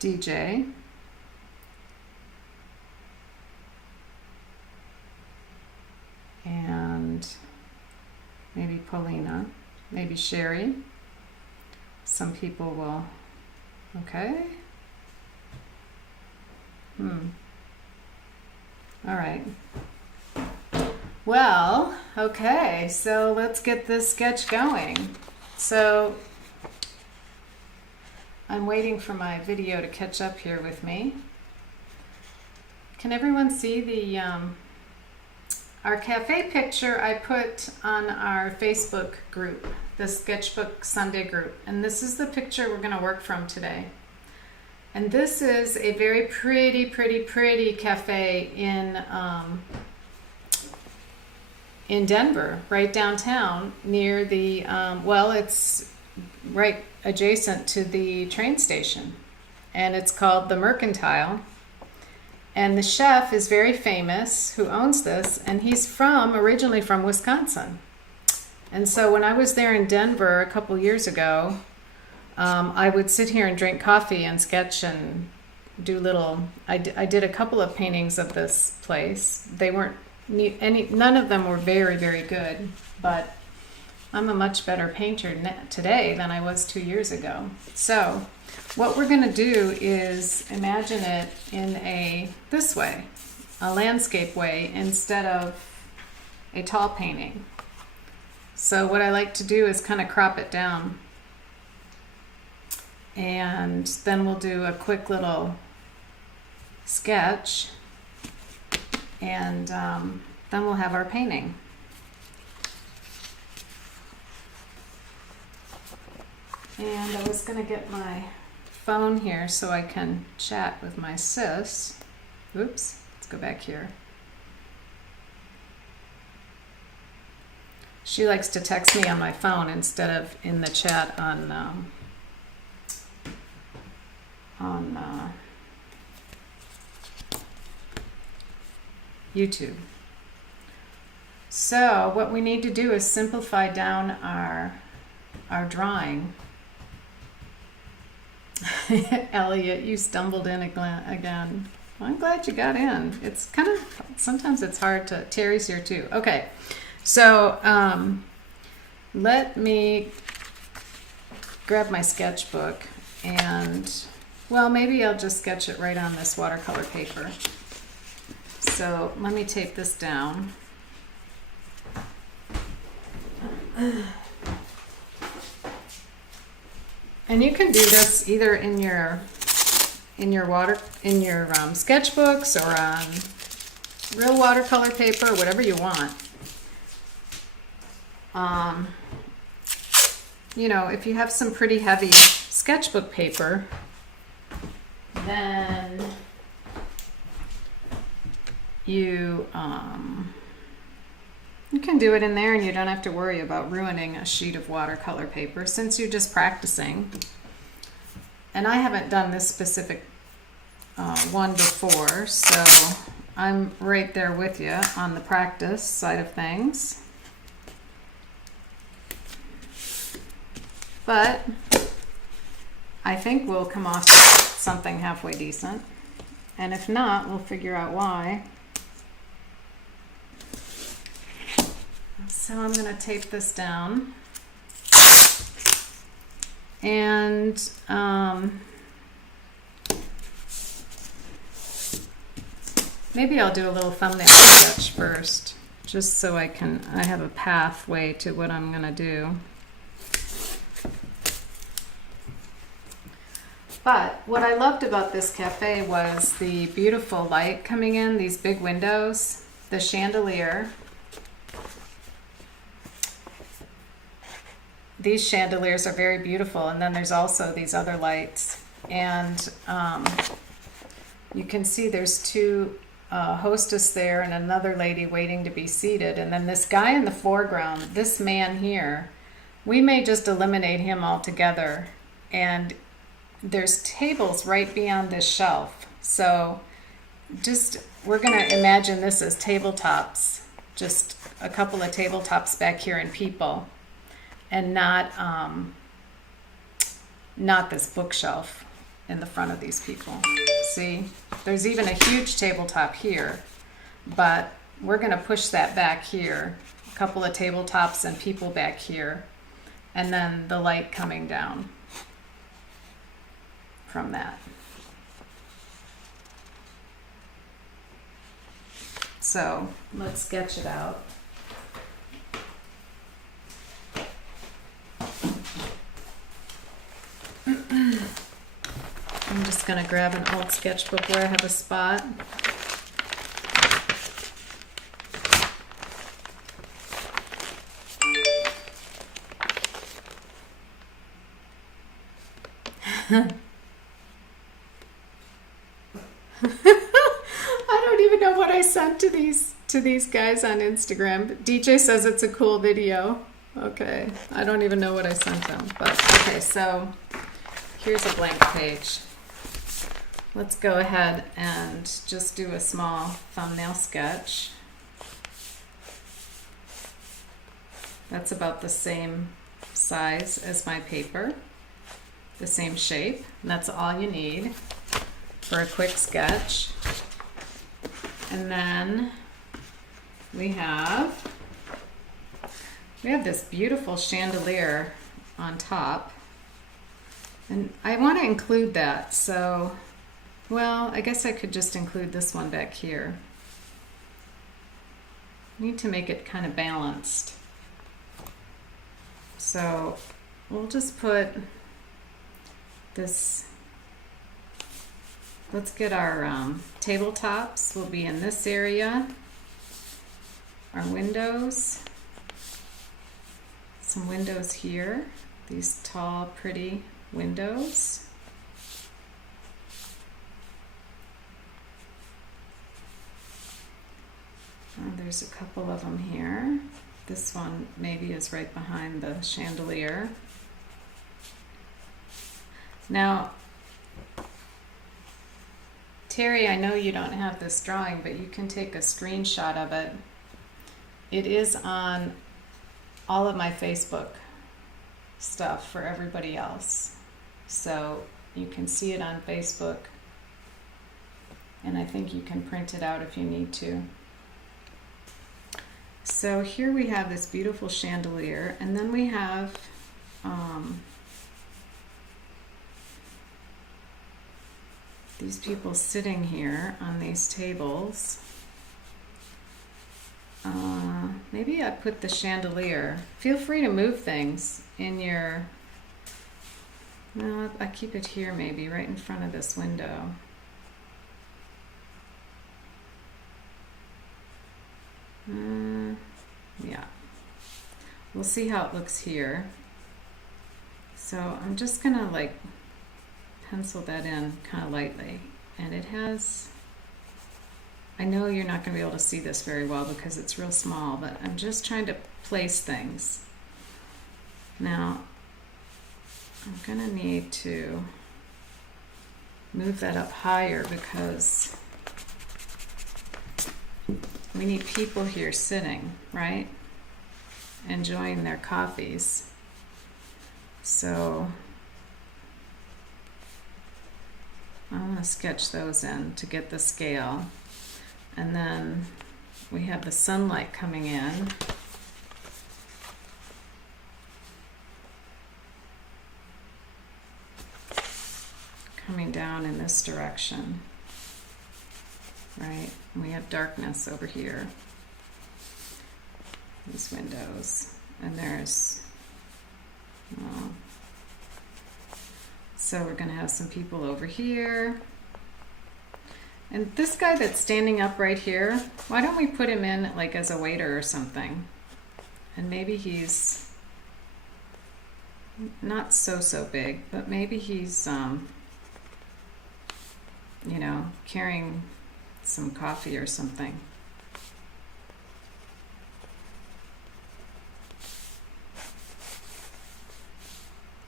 DJ. And maybe Paulina, maybe Sherry. Some people will, okay. All right. Well, okay, so let's get this sketch going. So I'm waiting for my video to catch up here with me. Can everyone see the our cafe picture I put on our Facebook group, the Sketchbook Sunday group, and this is the picture we're going to work from today. And this is a very pretty, pretty, pretty cafe in Denver, right downtown, near the, well, it's right adjacent to the train station. And it's called the Mercantile. And the chef is very famous who owns this, and he's originally from Wisconsin. And so when I was there in Denver a couple years ago, I would sit here and drink coffee and sketch and do I did a couple of paintings of this place. They weren't none of them were very, very good, but I'm a much better painter today than I was 2 years ago. So what we're going to do is imagine it in this way, a landscape way, instead of a tall painting. So what I like to do is kind of crop it down, and then we'll do a quick little sketch, and then we'll have our painting. And I was going to get my phone here so I can chat with my sis. Oops, let's go back here. She likes to text me on my phone instead of in the chat on YouTube. So what we need to do is simplify down our drawing. Elliot, you stumbled in again. Well, I'm glad you got in. It's kind of, sometimes it's hard to, Terry's here too. Okay, so let me grab my sketchbook and, well, maybe I'll just sketch it right on this watercolor paper. So let me tape this down. And you can do this either in your sketchbooks or on real watercolor paper, whatever you want. You know, if you have some pretty heavy sketchbook paper, then you can do it in there, and you don't have to worry about ruining a sheet of watercolor paper since you're just practicing. And I haven't done this specific one before, so I'm right there with you on the practice side of things. But I think we'll come off with something halfway decent. And if not, we'll figure out why. So I'm going to tape this down, and maybe I'll do a little thumbnail sketch first, just so I have a pathway to what I'm going to do. But what I loved about this cafe was the beautiful light coming in, these big windows, the chandelier. These chandeliers are very beautiful, and then there's also these other lights, and you can see there's two hostess there and another lady waiting to be seated, and then this guy in the foreground, this man here, we may just eliminate him altogether, and there's tables right beyond this shelf, so we're going to imagine this as tabletops, just a couple of tabletops back here and people. And not this bookshelf in the front of these people. See, there's even a huge tabletop here, but we're going to push that back here. A couple of tabletops and people back here, and then the light coming down from that. So let's sketch it out. I'm just going to grab an old sketchbook where I have a spot. I don't even know what I sent to these guys on Instagram. DJ says it's a cool video. Okay, I don't even know what I sent them. But okay, so here's a blank page. Let's go ahead and just do a small thumbnail sketch. That's about the same size as my paper, the same shape, and that's all you need for a quick sketch. And then we have this beautiful chandelier on top, and I want to include that. So, well, I guess I could just include this one back here. I need to make it kind of balanced. So we'll just put this, let's get our tabletops will be in this area, our windows, some windows here, these tall pretty windows. There's a couple of them here. This one maybe is right behind the chandelier. Now, Terry, I know you don't have this drawing, but you can take a screenshot of it. It is on all of my Facebook stuff for everybody else. So you can see it on Facebook, and I think you can print it out if you need to. So here we have this beautiful chandelier, and then we have these people sitting here on these tables. Maybe I put the chandelier. Feel free to move things in your... No, I keep it here maybe, right in front of this window. Yeah. We'll see how it looks here. So I'm just gonna like pencil that in kind of lightly. And it has... I know you're not going to be able to see this very well because it's real small, but I'm just trying to place things. Now, I'm going to need to move that up higher because we need people here sitting, right? Enjoying their coffees. So I'm going to sketch those in to get the scale. And then we have the sunlight coming in. Coming down in this direction, right? And we have darkness over here. These windows. And there's... so we're going to have some people over here. And this guy that's standing up right here, why don't we put him in like as a waiter or something? And maybe he's not so big, but maybe he's, you know, carrying some coffee or something.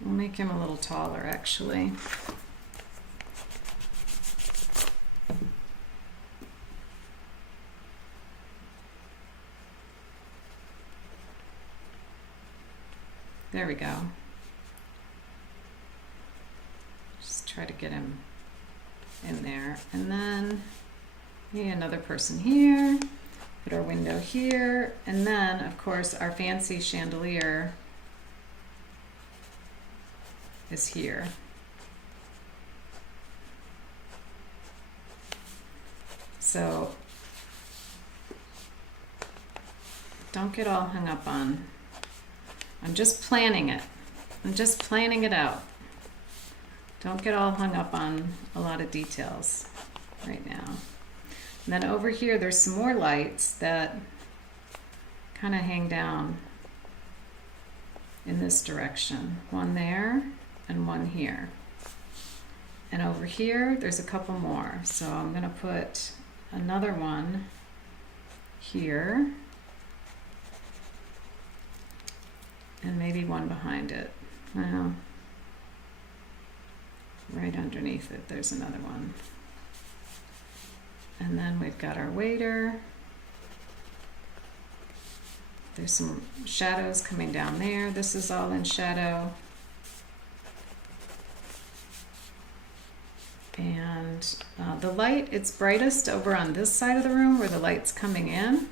We'll make him a little taller, actually. There we go. Just try to get him in there. And then another person here. Put our window here. And then, of course, our fancy chandelier is here. So don't get all hung up on, I'm just planning it. I'm just planning it out. Don't get all hung up on a lot of details right now. And then over here, there's some more lights that kind of hang down in this direction. One there and one here. And over here, there's a couple more. So I'm going to put another one here. And maybe one behind it. Well, right underneath it, there's another one. And then we've got our waiter. There's some shadows coming down there. This is all in shadow. And the light, it's brightest over on this side of the room where the light's coming in.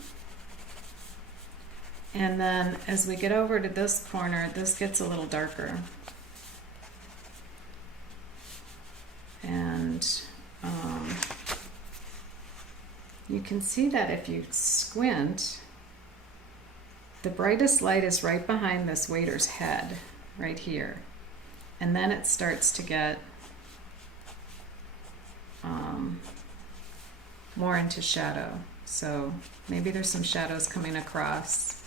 And then as we get over to this corner, this gets a little darker. And you can see that if you squint, the brightest light is right behind this waiter's head, right here. And then it starts to get more into shadow. So maybe there's some shadows coming across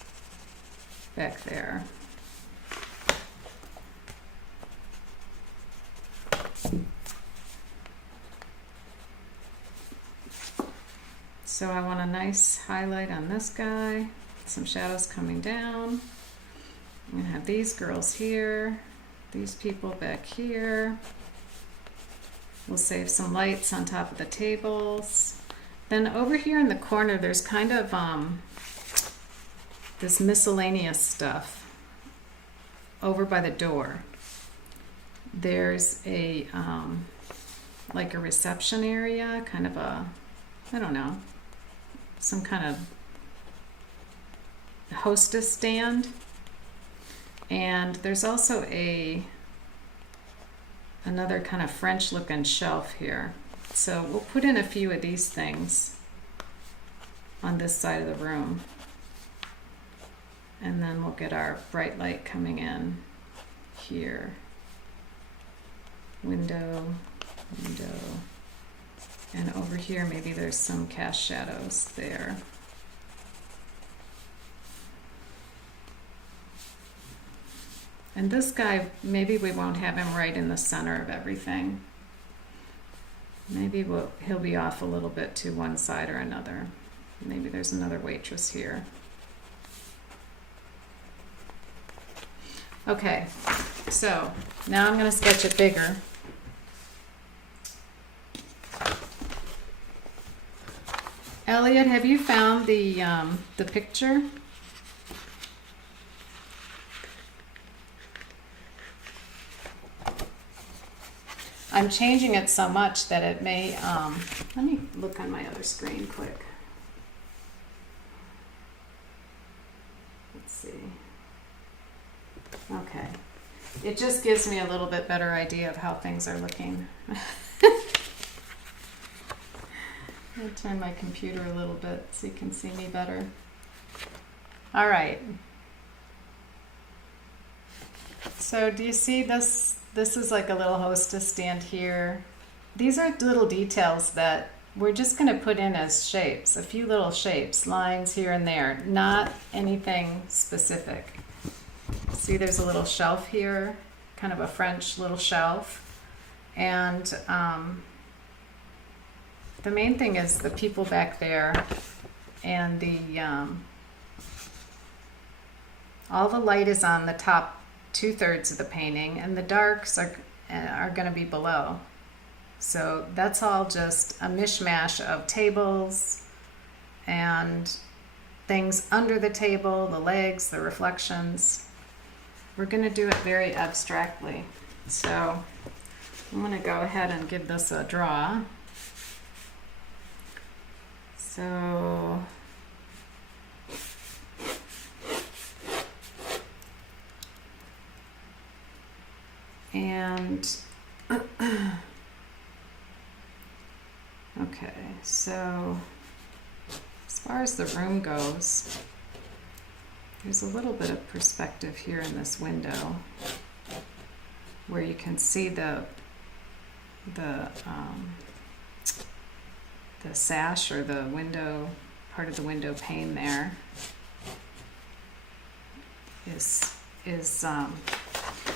back there. So I want a nice highlight on this guy, some shadows coming down. I'm going to have these girls here, these people back here. We'll save some lights on top of the tables. Then over here in the corner, there's kind of this miscellaneous stuff over by the door. There's a like a reception area, kind of a, I don't know, some kind of hostess stand. And there's also another kind of French looking shelf here. So we'll put in a few of these things on this side of the room. And then we'll get our bright light coming in here. Window, window. And over here, maybe there's some cast shadows there. And this guy, maybe we won't have him right in the center of everything. Maybe he'll be off a little bit to one side or another. Maybe there's another waitress here. Okay, so now I'm going to sketch it bigger. Elliot, have you found the picture? I'm changing it so much that it may, let me look on my other screen quick. Let's see. Okay. It just gives me a little bit better idea of how things are looking. I'll turn my computer a little bit so you can see me better. All right. So do you see this? This is like a little hostess stand here. These are little details that we're just going to put in as shapes, a few little shapes, lines here and there, not anything specific. See, there's a little shelf here, kind of a French little shelf. And the main thing is the people back there and all the light is on the top 2/3 of the painting, and the darks are going to be below. So that's all just a mishmash of tables and things under the table, the legs, the reflections. We're going to do it very abstractly. So I'm going to go ahead and give this a draw. So and okay, so as far as the room goes, there's a little bit of perspective here in this window where you can see the sash or the window, part of the window pane there is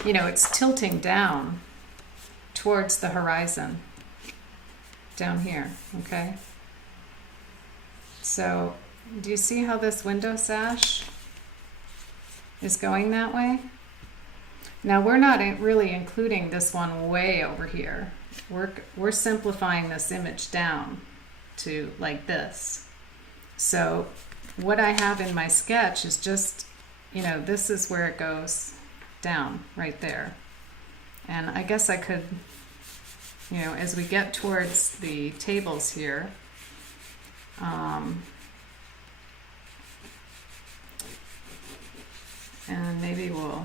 you know, it's tilting down towards the horizon down here, okay? So do you see how this window sash is going that way? Now we're not really including this one way over here. We're simplifying this image down to like this. So what I have in my sketch is just, you know, this is where it goes down right there. And I guess I could, you know, as we get towards the tables here, and maybe we'll,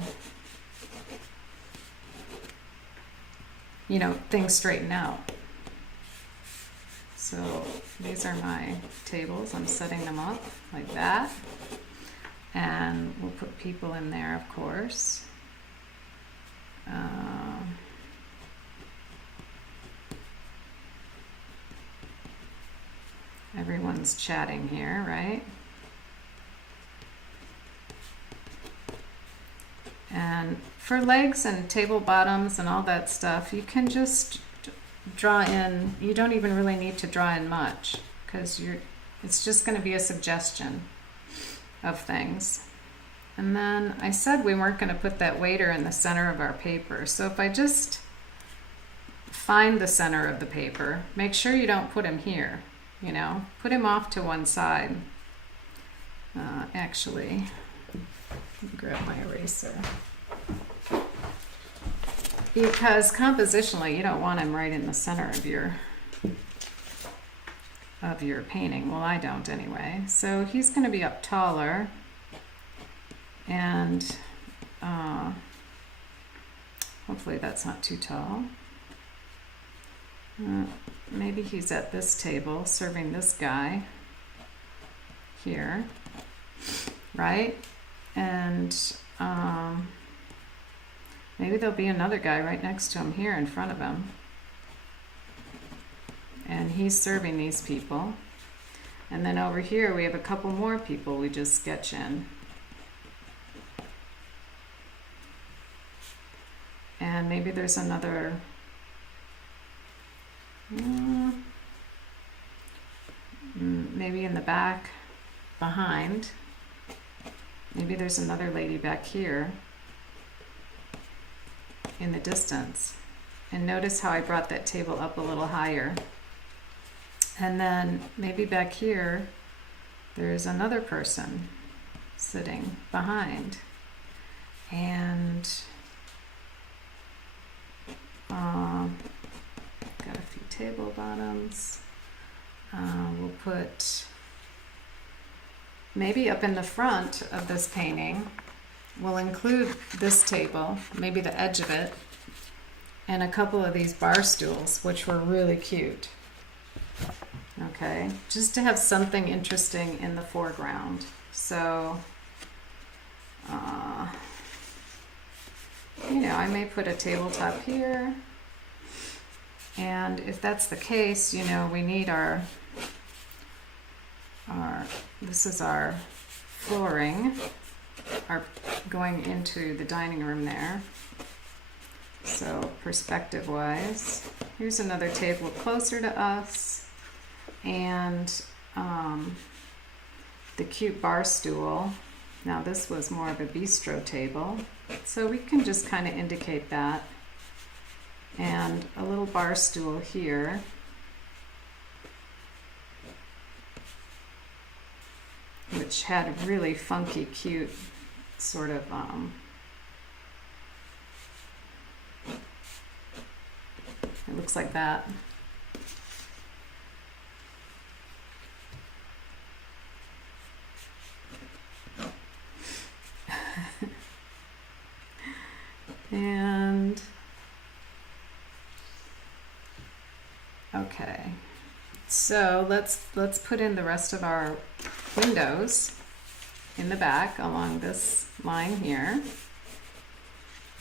you know, things straighten out. So these are my tables. I'm setting them up like that. And we'll put people in there, of course. Everyone's chatting here, right? And for legs and table bottoms and all that stuff, you can just draw in. You don't even really need to draw in much because it's just going to be a suggestion of things. And then I said we weren't going to put that waiter in the center of our paper. So if I just find the center of the paper, make sure you don't put him here, you know, put him off to one side. Actually, grab my eraser. Because compositionally, you don't want him right in the center of your painting. Well, I don't anyway. So he's going to be up taller, and hopefully that's not too tall. Maybe he's at this table serving this guy here, right? And maybe there'll be another guy right next to him here in front of him. And he's serving these people. And then over here we have a couple more people we just sketch in. And maybe there's another, maybe in the back behind. Maybe there's another lady back here in the distance. And notice how I brought that table up a little higher. And then maybe back here, there's another person sitting behind. And got a few table bottoms. We'll put maybe up in the front of this painting, we'll include this table, maybe the edge of it, and a couple of these bar stools, which were really cute. Okay, just to have something interesting in the foreground. So, you know, I may put a tabletop here. And if that's the case, you know, we need this is our flooring, our going into the dining room there. So perspective wise, here's another table closer to us, and the cute bar stool. Now this was more of a bistro table, so we can just kind of indicate that. And a little bar stool here. Which had a really funky, cute sort of It looks like that. And okay, so let's put in the rest of our windows in the back along this line here.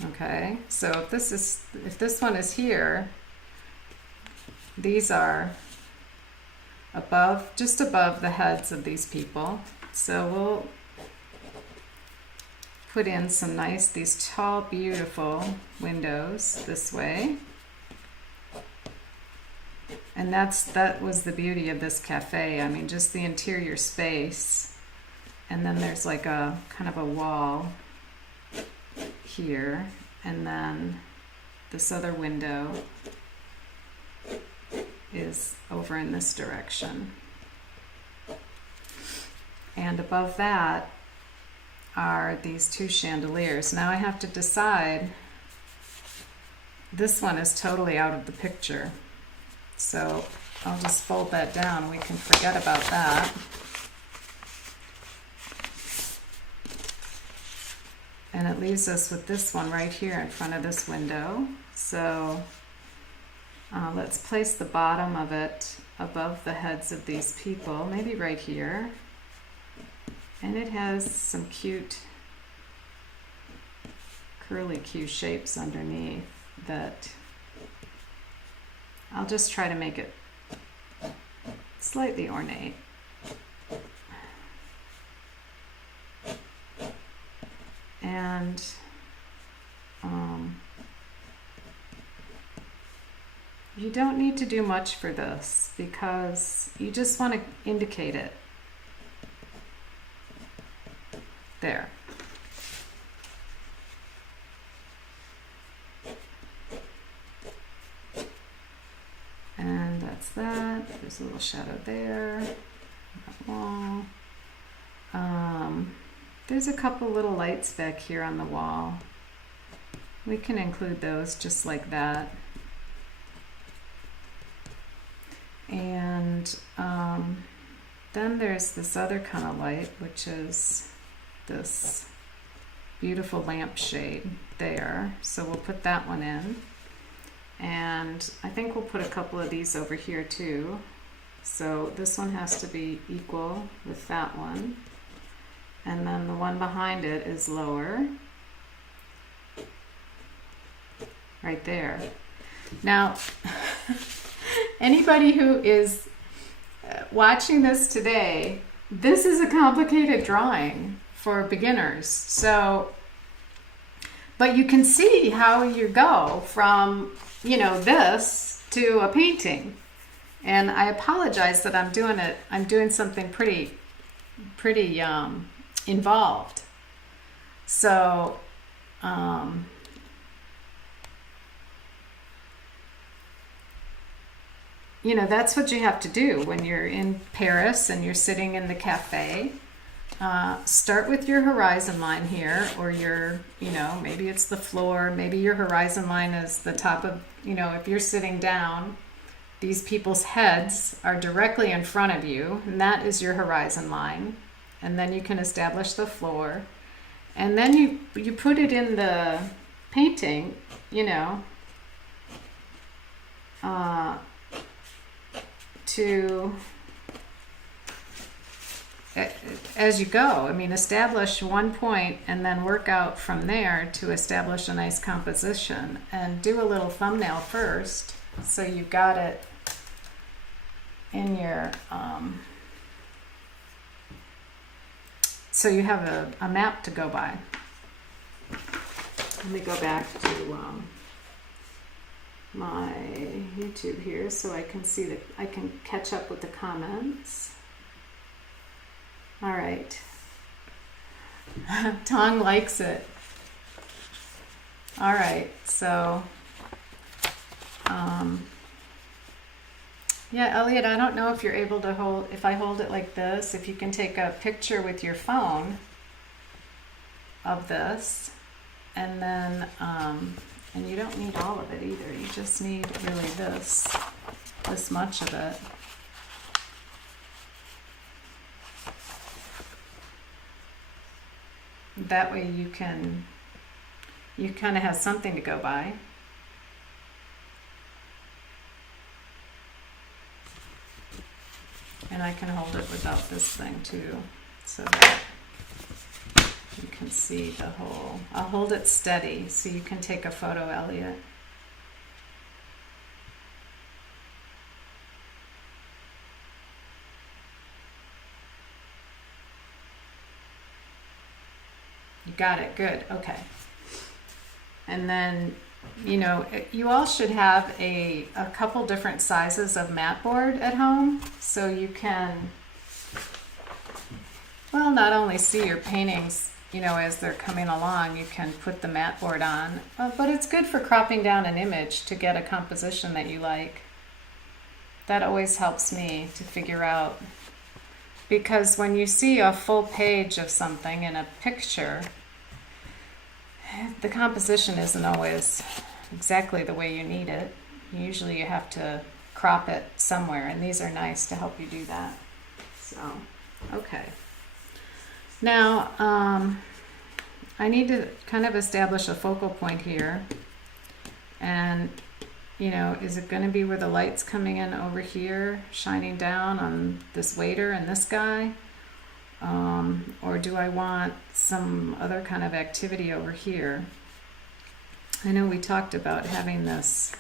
Okay, so if this one is here, these are above, just above the heads of these people. So we'll put in some nice, these tall, beautiful windows this way. And that was the beauty of this cafe. I mean, just the interior space. And then there's like a kind of a wall here. And then this other window is over in this direction. And above that are these two chandeliers. Now I have to decide, this one is totally out of the picture. So I'll just fold that down. We can forget about that. And it leaves us with this one right here in front of this window. So let's place the bottom of it above the heads of these people, maybe right here. And it has some cute curly Q shapes underneath that I'll just try to make it slightly ornate. And you don't need to do much for this because you just want to indicate it. There. And that's that. There's a little shadow there. That wall. There's a couple little lights back here on the wall. We can include those just like that. And then there's this other kind of light, which is this beautiful lampshade there. So we'll put that one in. And I think we'll put a couple of these over here too. So this one has to be equal with that one. And then the one behind it is lower. Right there. Now, anybody who is watching this today, this is a complicated drawing for beginners. So, but you can see how you go from, you know, this to a painting. And I apologize that I'm doing something pretty involved. So, you know, that's what you have to do when you're in Paris and you're sitting in the cafe. Start with your horizon line here, or your, you know, maybe it's the floor, maybe your horizon line is the top of, you know, if you're sitting down, these people's heads are directly in front of you, and that is your horizon line. And then you can establish the floor. And then you put it in the painting, you know, as you go. I mean, establish one point and then work out from there to establish a nice composition. And do a little thumbnail first, so you've got it in your, so you have a map to go by. Let me go back to my YouTube here so I can see that I can catch up with the comments. All right. Tong likes it. All right, so yeah, Elliot, I don't know if you're able to hold, if I hold it like this, if you can take a picture with your phone of this, and then And you don't need all of it either. You just need really this much of it. That way you kind of have something to go by. And I can hold it without this thing too, so that you can see the whole. I'll hold it steady so you can take a photo, Elliot. You got it, good, okay. And then, you know, you all should have a couple different sizes of mat board at home, so you can, well, not only see your paintings, you know, as they're coming along, you can put the mat board on, but it's good for cropping down an image to get a composition that you like. That always helps me to figure out, because when you see a full page of something in a picture, the composition isn't always exactly the way you need it. Usually you have to crop it somewhere, and these are nice to help you do that. So, okay. Now, I need to kind of establish a focal point here. And, you know, is it going to be where the light's coming in over here, shining down on this waiter and this guy? Or do I want some other kind of activity over here? I know we talked about having this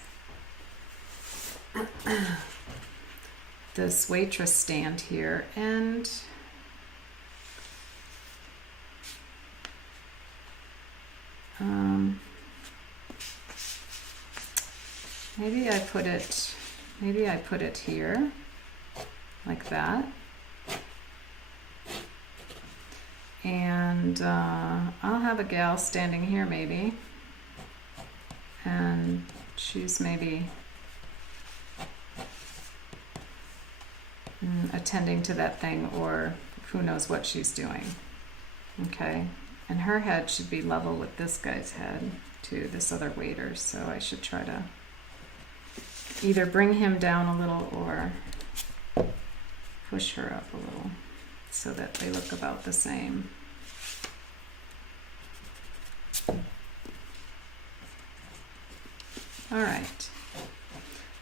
this waitress stand here, and maybe I put it here like that. And I'll have a gal standing here maybe, and she's maybe attending to that thing, or who knows what she's doing. Okay, and her head should be level with this guy's head too, this other waiter, so I should try to either bring him down a little or push her up a little, so that they look about the same. All right,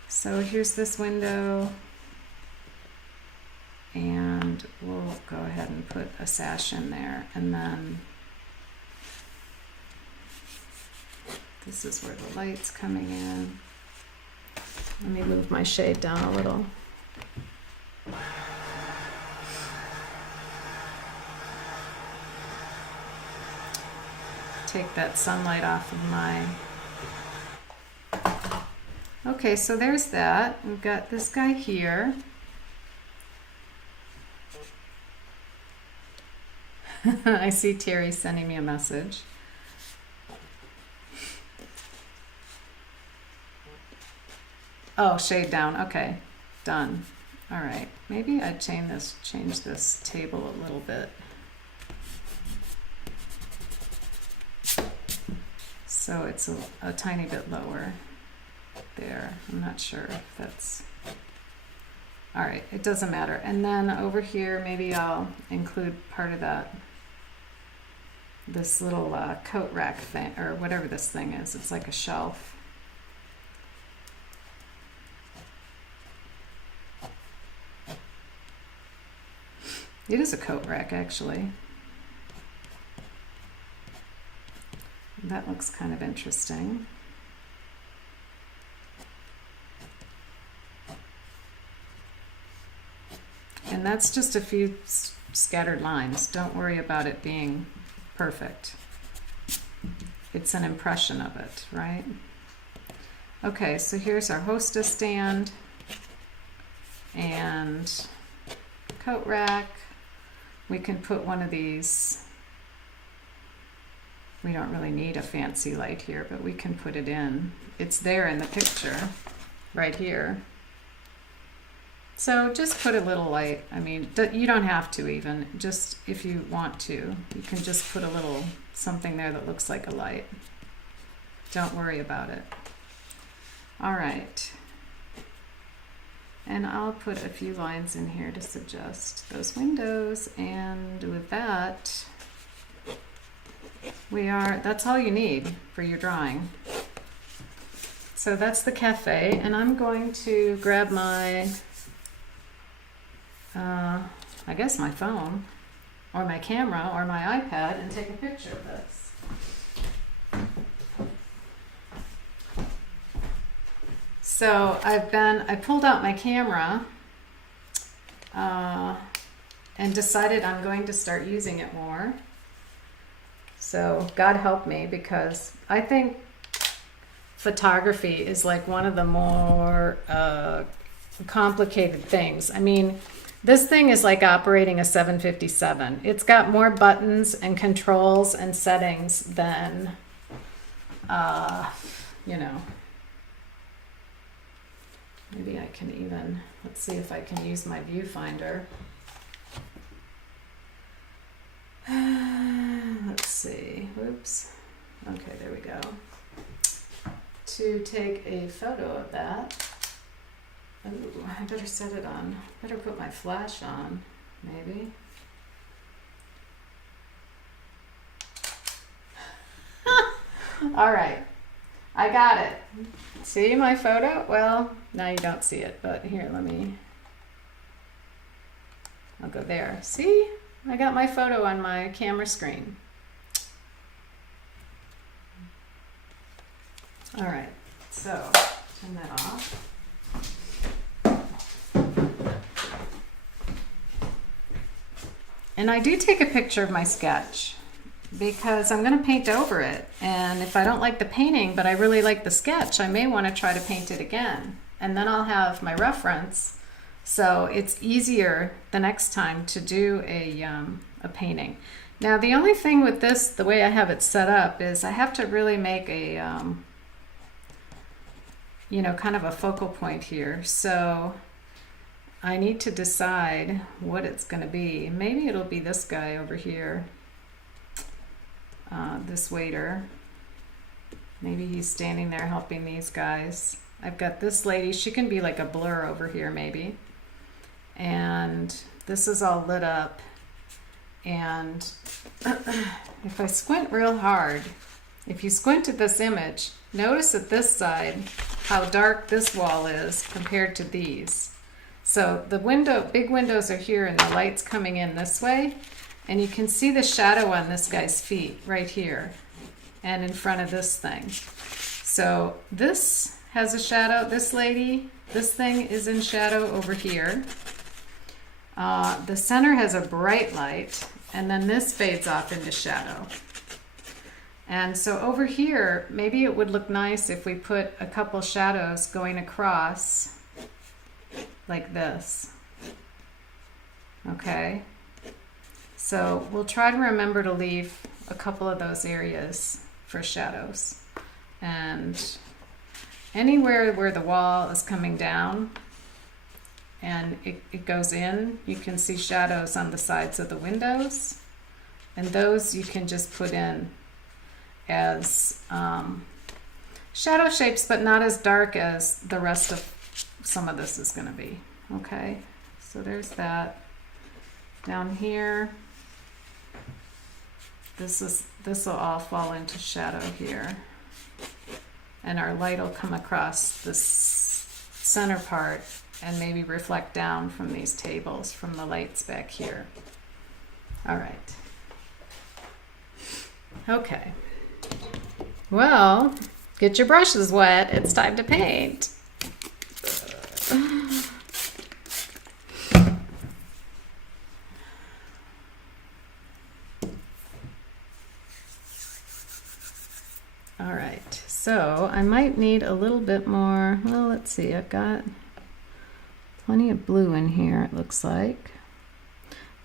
so here's this window, and we'll go ahead and put a sash in there, and then this is where the light's coming in. Let me move my shade down a little. Take that sunlight off of my... Okay, so there's that. We've got this guy here. I see Terry sending me a message. Oh, shade down. Okay, done. All right, maybe I change this table a little bit. So it's a tiny bit lower there. I'm not sure if that's... All right, it doesn't matter. And then over here, maybe I'll include part of that, this little coat rack thing, or whatever this thing is. It's like a shelf. It is a coat rack, actually. That looks kind of interesting. And that's just a few scattered lines. Don't worry about it being perfect. It's an impression of it, right? Okay, so here's our Hostess stand and coat rack. We can put one of these. We don't really need a fancy light here, but we can put it in. It's there in the picture, right here. So just put a little light. I mean, you don't have to even, just if you want to, you can just put a little something there that looks like a light. Don't worry about it. All right. And I'll put a few lines in here to suggest those windows. And with that, that's all you need for your drawing. So that's the cafe, and I'm going to grab my, I guess my phone, or my camera, or my iPad, and take a picture of this. So I pulled out my camera and decided I'm going to start using it more. So God help me, because I think photography is like one of the more complicated things. I mean, this thing is like operating a 757. It's got more buttons and controls and settings than, you know, maybe I can even, let's see if I can use my viewfinder. Let's see, oops. Okay, there we go. To take a photo of that. Ooh, I better set it on. Better put my flash on, maybe. All right, I got it. See my photo? Well, now you don't see it, but here, I'll go there. See? I got my photo on my camera screen. All right, so turn that off. And I do take a picture of my sketch because I'm going to paint over it. And if I don't like the painting, but I really like the sketch, I may want to try to paint it again. And then I'll have my reference. So it's easier the next time to do a painting. Now, the only thing with this, the way I have it set up, is I have to really make a, you know, kind of a focal point here. So I need to decide what it's going to be. Maybe it'll be this guy over here, this waiter. Maybe he's standing there helping these guys. I've got this lady. She can be like a blur over here maybe. And this is all lit up. And if I squint real hard, if you squint at this image, notice at this side how dark this wall is compared to these. So the big windows are here and the light's coming in this way. And you can see the shadow on this guy's feet right here and in front of this thing. So this has a shadow, this lady, this thing is in shadow over here. The center has a bright light, and then this fades off into shadow. And so over here, maybe it would look nice if we put a couple shadows going across like this. Okay, so we'll try to remember to leave a couple of those areas for shadows. And anywhere where the wall is coming down and it goes in, you can see shadows on the sides of the windows. And those you can just put in as shadow shapes, but not as dark as the rest of some of this is going to be. Okay, so there's that. Down here, this will all fall into shadow here, and our light will come across this center part and maybe reflect down from these tables from the lights back here. All right. Okay. Well, get your brushes wet. It's time to paint. All right, so I might need a little bit more. Well, let's see, I've got plenty of blue in here, it looks like.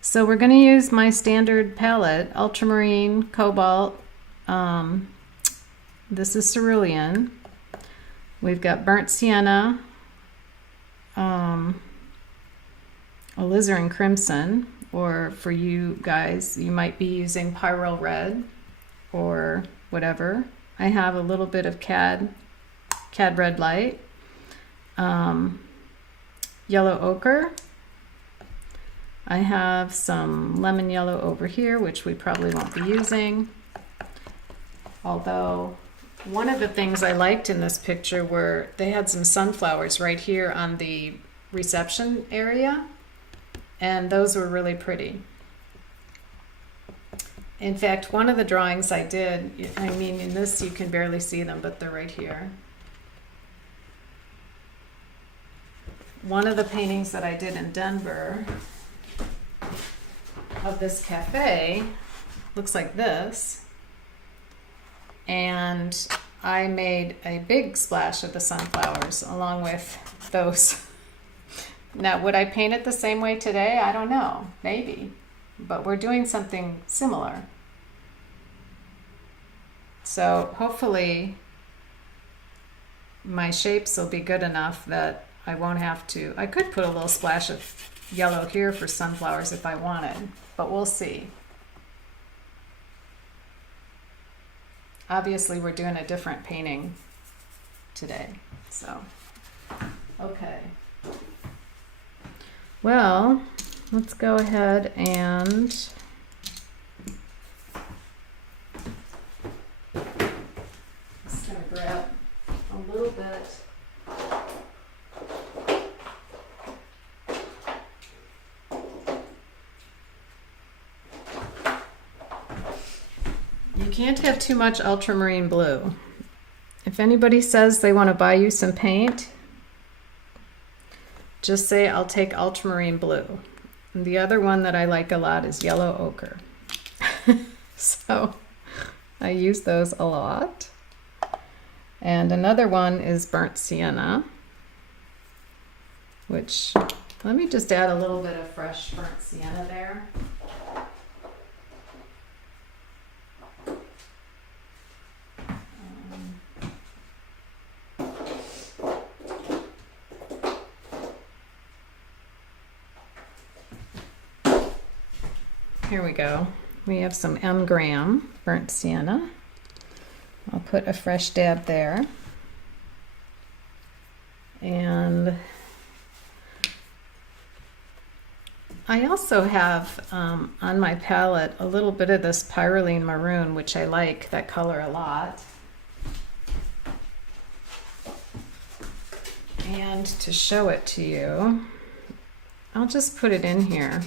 So we're going to use my standard palette, ultramarine, cobalt. This is cerulean. We've got burnt sienna, alizarin crimson, or for you guys, you might be using pyrrole red or whatever. I have a little bit of cad red light, yellow ochre. I have some lemon yellow over here, which we probably won't be using. Although one of the things I liked in this picture were they had some sunflowers right here on the reception area, and those were really pretty. In fact, one of the drawings I did, I mean, in this you can barely see them, but they're right here. One of the paintings that I did in Denver of this cafe looks like this, and I made a big splash of the sunflowers along with those. Now, would I paint it the same way today? I don't know, maybe, but we're doing something similar. So hopefully my shapes will be good enough that I won't have to. I could put a little splash of yellow here for sunflowers if I wanted, but we'll see. Obviously we're doing a different painting today, so okay. Well, let's go ahead and just gonna grab a little bit. You can't have too much ultramarine blue. If anybody says they want to buy you some paint, just say I'll take ultramarine blue. And the other one that I like a lot is yellow ochre. So I use those a lot. And another one is burnt sienna, which, let me just add a little bit of fresh burnt sienna there. Here we go. We have some M gram burnt sienna. I'll put a fresh dab there. And I also have on my palette a little bit of this Pyrulene Maroon, which I like that color a lot. And to show it to you, I'll just put it in here.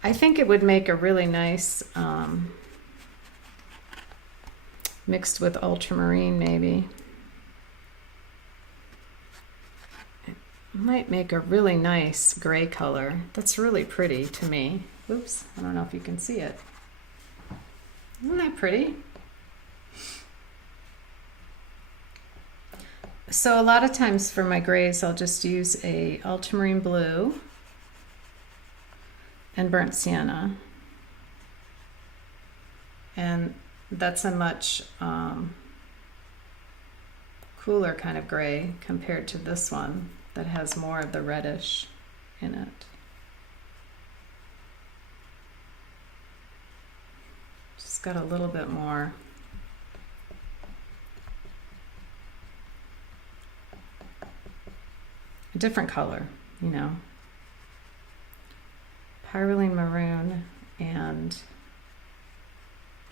I think it would make a really nice mixed with ultramarine, maybe. It might make a really nice gray color. That's really pretty to me. Oops, I don't know if you can see it. Isn't that pretty? So a lot of times for my grays, I'll just use a ultramarine blue and burnt sienna, and that's a much cooler kind of gray compared to this one that has more of the reddish in it. Just got a little bit more. A different color, you know. Pyrulene Maroon and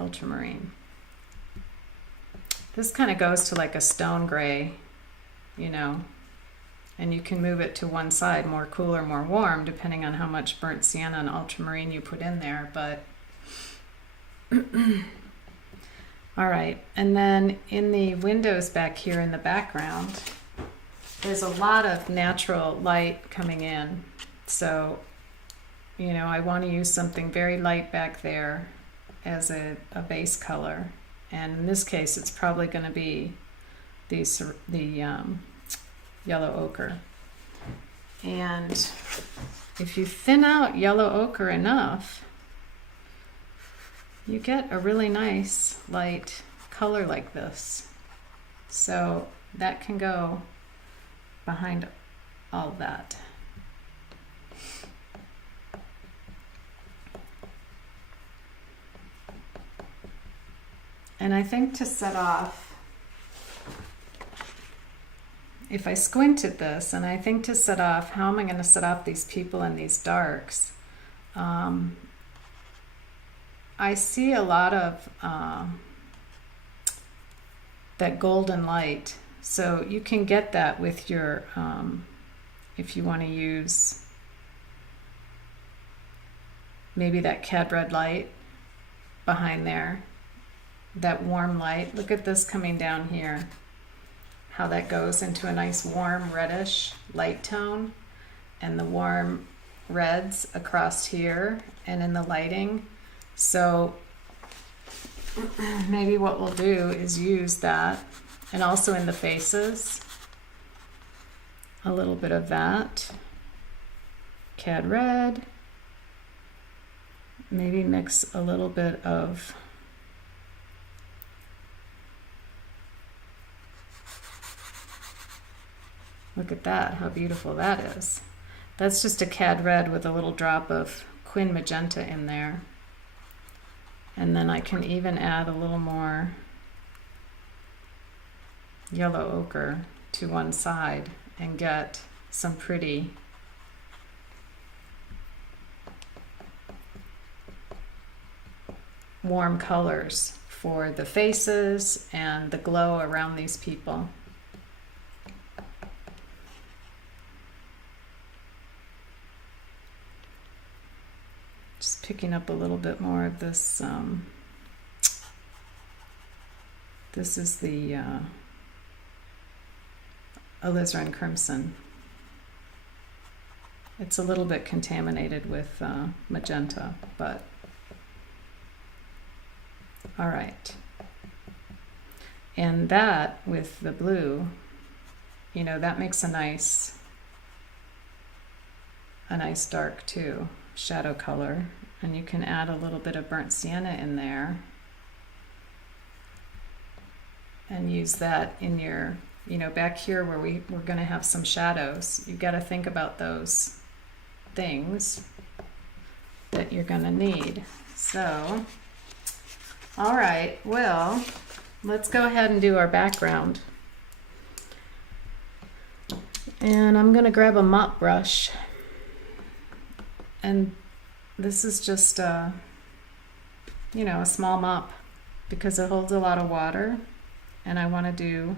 ultramarine. This kind of goes to like a stone gray, you know, and you can move it to one side, more cool or more warm, depending on how much burnt sienna and ultramarine you put in there, but all right. And then in the windows back here in the background, there's a lot of natural light coming in. So, you know, I want to use something very light back there as a base color. And in this case, it's probably going to be the yellow ochre. And if you thin out yellow ochre enough, you get a really nice light color like this. So that can go behind all that. And I think to set off, if I squint at this, and I think to set off, how am I going to set off these people in these darks? I see a lot of that golden light. So you can get that with your, if you want to use maybe that cad red light behind there, that warm light. Look at this coming down here, how that goes into a nice warm reddish light tone, and the warm reds across here and in the lighting. So maybe what we'll do is use that, and also in the faces, a little bit of that cad red, maybe mix a little bit of look at that, how beautiful that is. That's just a cad red with a little drop of quin magenta in there. And then I can even add a little more yellow ochre to one side and get some pretty warm colors for the faces and the glow around these people. Just picking up a little bit more of this. This is the alizarin crimson. It's a little bit contaminated with magenta, but all right. And that with the blue, you know, that makes a nice dark too, shadow color. And you can add a little bit of burnt sienna in there and use that in your, you know, back here where we're going to have some shadows. You've got to think about those things that you're going to need. So, all right, well, let's go ahead and do our background. And I'm going to grab a mop brush. And this is just a, you know, a small mop because it holds a lot of water. And I want to do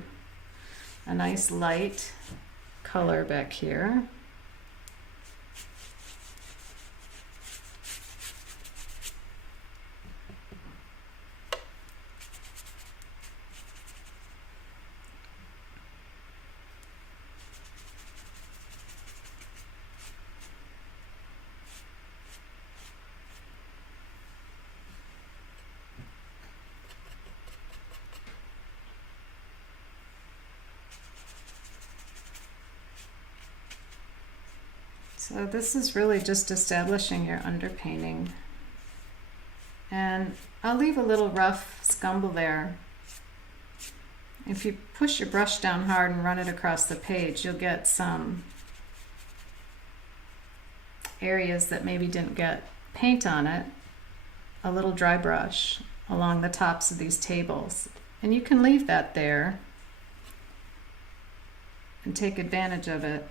a nice light color back here. So this is really just establishing your underpainting. And I'll leave a little rough scumble there. If you push your brush down hard and run it across the page, you'll get some areas that maybe didn't get paint on it. A little dry brush along the tops of these tables. And you can leave that there and take advantage of it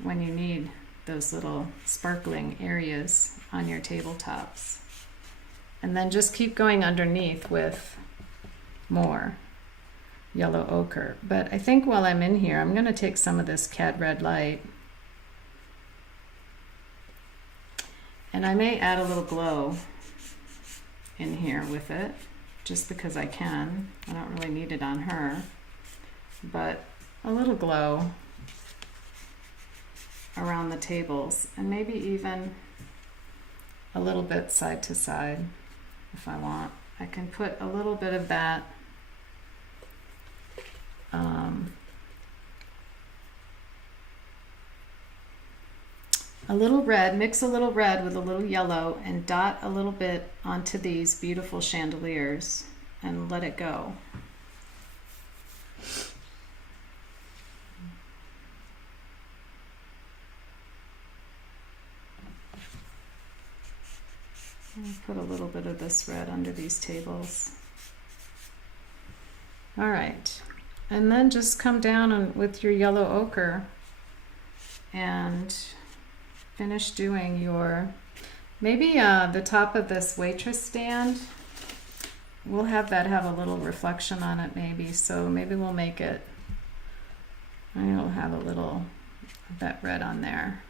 when you need those little sparkling areas on your tabletops. And then just keep going underneath with more yellow ochre. But I think while I'm in here, I'm going to take some of this cad red light and I may add a little glow in here with it just because I can. I don't really need it on her, but a little glow around the tables, and maybe even a little bit side to side if I want. I can put a little bit of that a little red, mix a little red with a little yellow and dot a little bit onto these beautiful chandeliers and let it go. Put a little bit of this red under these tables. All right. And then just come down with your yellow ochre and finish doing your, maybe the top of this waitress stand, we'll have that have a little reflection on it maybe, so maybe we'll make it, I'll have a little of that red on there.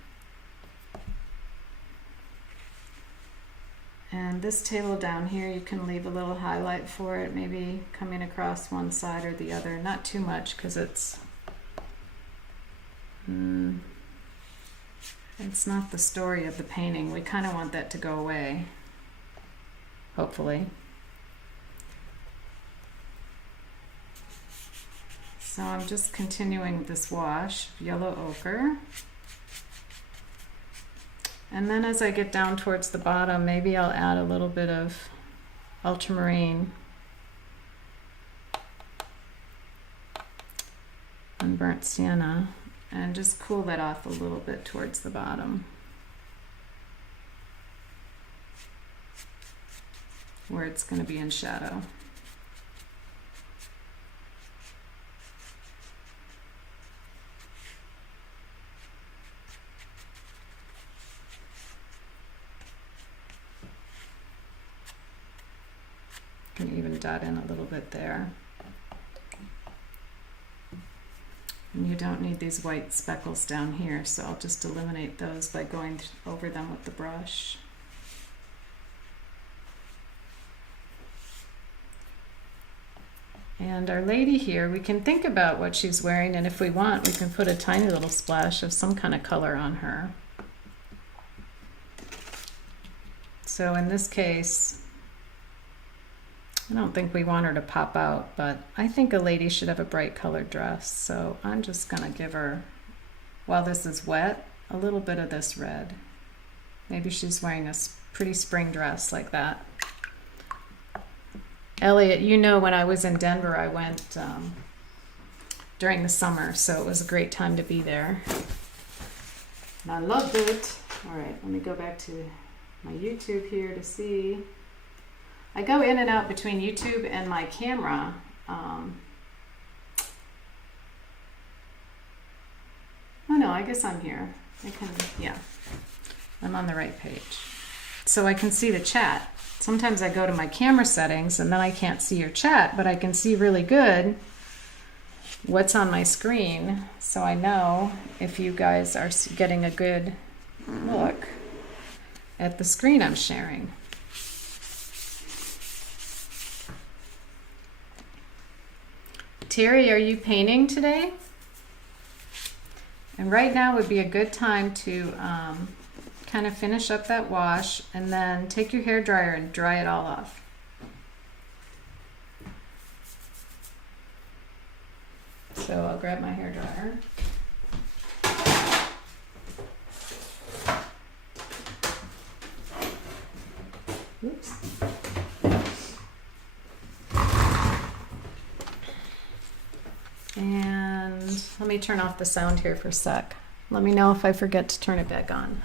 And this table down here, you can leave a little highlight for it, maybe coming across one side or the other, not too much because it's not the story of the painting. We kind of want that to go away, hopefully. So I'm just continuing this wash, yellow ochre. And then as I get down towards the bottom, maybe I'll add a little bit of ultramarine and burnt sienna and just cool that off a little bit towards the bottom where it's going to be in shadow. Can even dot in a little bit there. And you don't need these white speckles down here, so I'll just eliminate those by going over them with the brush. And our lady here, we can think about what she's wearing, and if we want, we can put a tiny little splash of some kind of color on her. So in this case, I don't think we want her to pop out, but I think a lady should have a bright colored dress. So I'm just gonna give her, while this is wet, a little bit of this red. Maybe she's wearing a pretty spring dress like that. Elliot, you know when I was in Denver, I went during the summer, so it was a great time to be there. And I loved it. All right, let me go back to my YouTube here to see. I go in and out between YouTube and my camera. Oh no, I guess I'm here. Yeah, I'm on the right page. So I can see the chat. Sometimes I go to my camera settings and then I can't see your chat, but I can see really good what's on my screen. So I know if you guys are getting a good look at the screen I'm sharing. Terry, are you painting today? And right now would be a good time to kind of finish up that wash and then take your hair dryer and dry it all off. So I'll grab my hair dryer. Oops. And let me turn off the sound here for a sec. Let me know if I forget to turn it back on.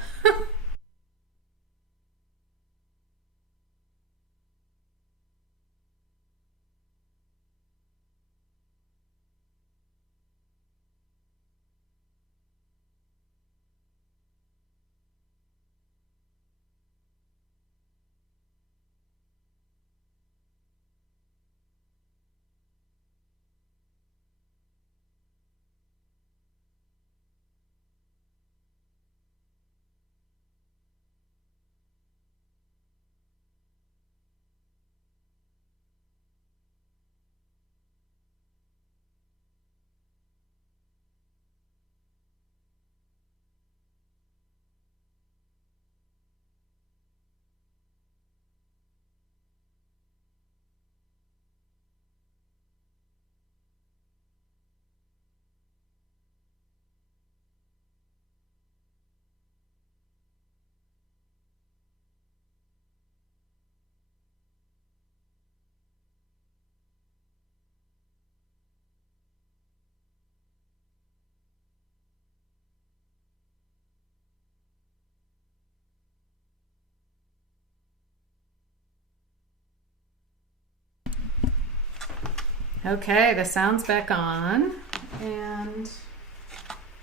Okay, the sound's back on, and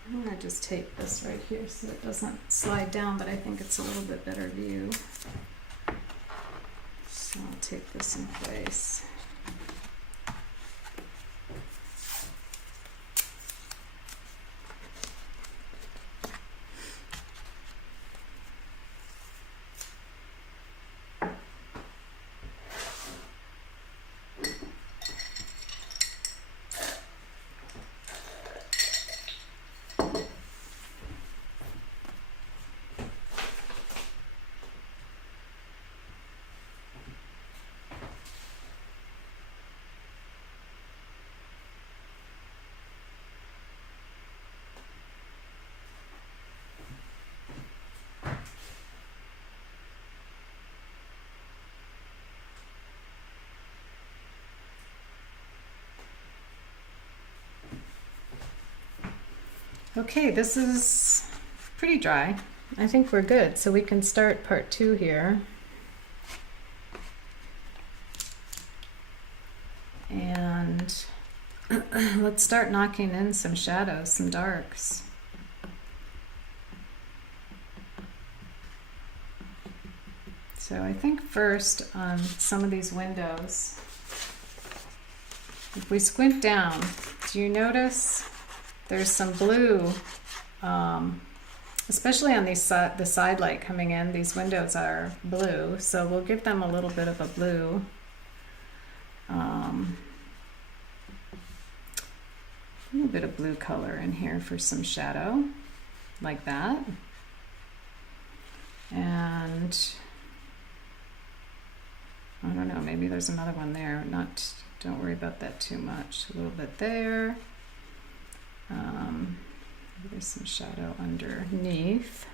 I'm gonna just tape this right here so it doesn't slide down, but I think it's a little bit better view. So I'll tape this in place. Okay, this is pretty dry. I think we're good, so we can start part 2 here. And let's start knocking in some shadows, some darks. So I think first on some of these windows, if we squint down, do you notice there's some blue, especially on these the side light coming in. These windows are blue, so we'll give them a little bit of a blue. A little bit of blue color in here for some shadow, like that. And I don't know, maybe there's another one there. Don't worry about that too much. A little bit there. There's some shadow underneath.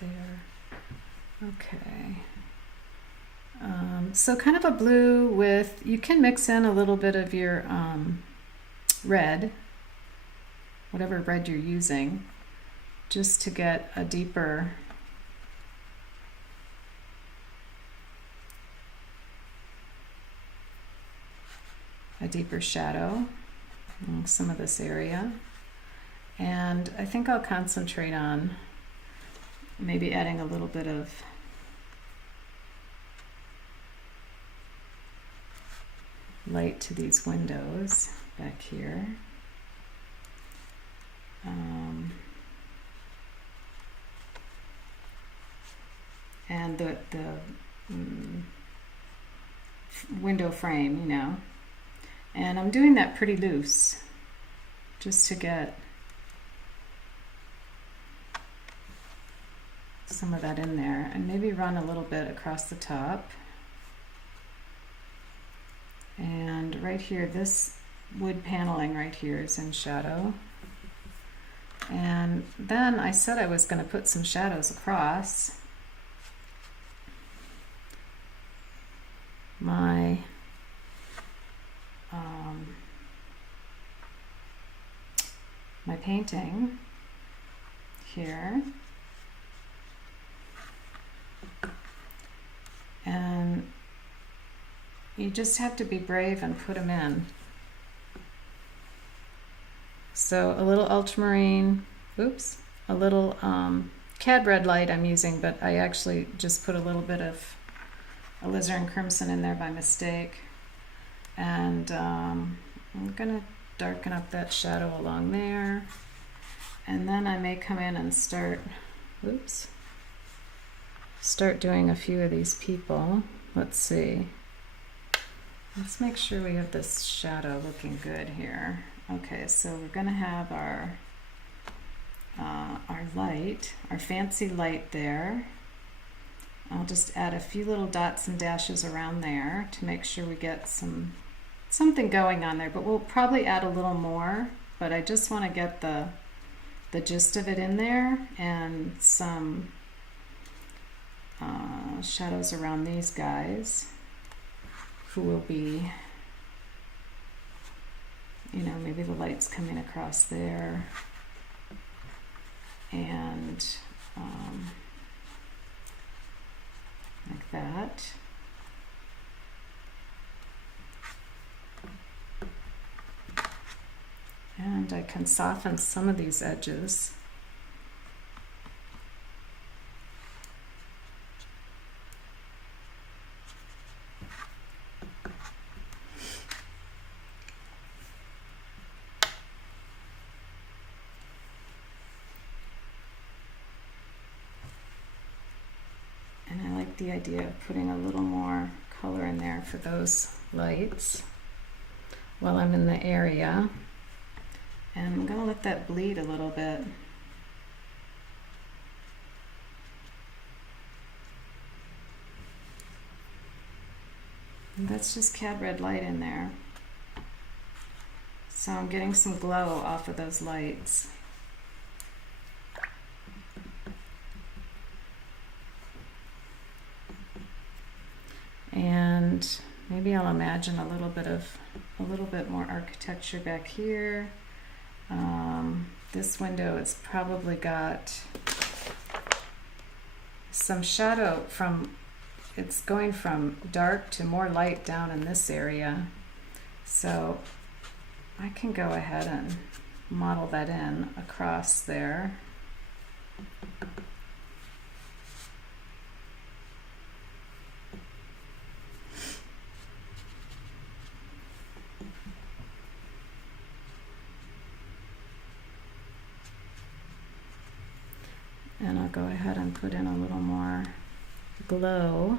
There. Okay. So kind of a blue with, you can mix in a little bit of your red, whatever red you're using, just to get a deeper shadow in some of this area. And I think I'll concentrate on maybe adding a little bit of light to these windows back here. And the window frame, you know. And I'm doing that pretty loose, just to get some of that in there, and maybe run a little bit across the top. And right here, this wood paneling right here is in shadow. And then I said I was going to put some shadows across my my painting here. And you just have to be brave and put them in. So a little ultramarine, a little cad red light I'm using, but I actually just put a little bit of alizarin crimson in there by mistake. And I'm gonna darken up that shadow along there. And then I may come in and start doing a few of these people. Let's see. Let's make sure we have this shadow looking good here. Okay, so we're going to have our light, our fancy light there. I'll just add a few little dots and dashes around there to make sure we get some something going on there, but we'll probably add a little more. But I just want to get the gist of it in there, and some shadows around these guys who will be, you know, maybe the light's coming across there, and like that. And I can soften some of these edges. And I like the idea of putting a little more color in there for those lights while I'm in the area. And I'm going to let that bleed a little bit. And that's just cad red light in there. So I'm getting some glow off of those lights. And maybe I'll imagine a little bit more architecture back here. This window, it's probably got some shadow it's going from dark to more light down in this area. So I can go ahead and model that in across there. And I'll go ahead and put in a little more glow.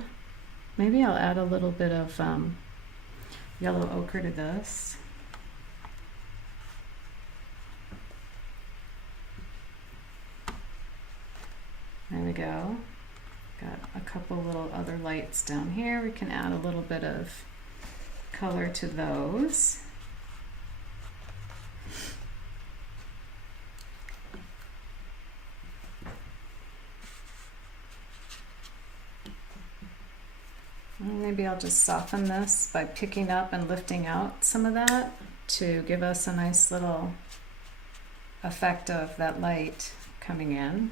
Maybe I'll add a little bit of yellow ochre to this. There we go. Got a couple little other lights down here. We can add a little bit of color to those. Maybe I'll just soften this by picking up and lifting out some of that to give us a nice little effect of that light coming in.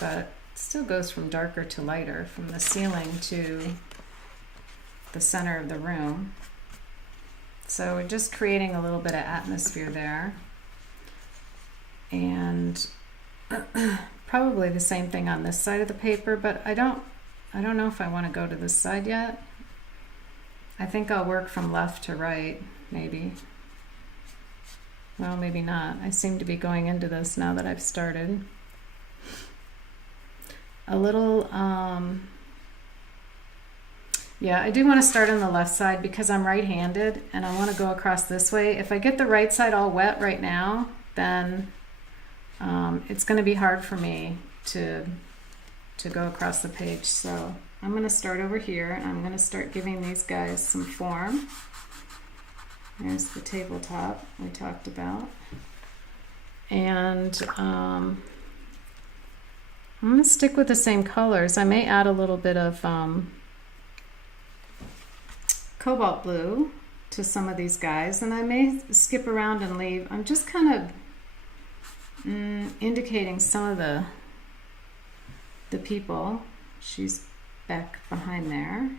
But it still goes from darker to lighter, from the ceiling to the center of the room. So we're just creating a little bit of atmosphere there. And probably the same thing on this side of the paper, but I don't know if I want to go to this side yet. I think I'll work from left to right, maybe. Well, maybe not. I seem to be going into this now that I've started. A little, yeah, I do want to start on the left side because I'm right-handed and I want to go across this way. If I get the right side all wet right now, then it's going to be hard for me to go across the page. So I'm going to start over here and I'm going to start giving these guys some form. There's the tabletop we talked about. And I'm going to stick with the same colors. I may add a little bit of cobalt blue to some of these guys, and I may skip around and leave. I'm just kind of indicating some of the people. She's back behind there.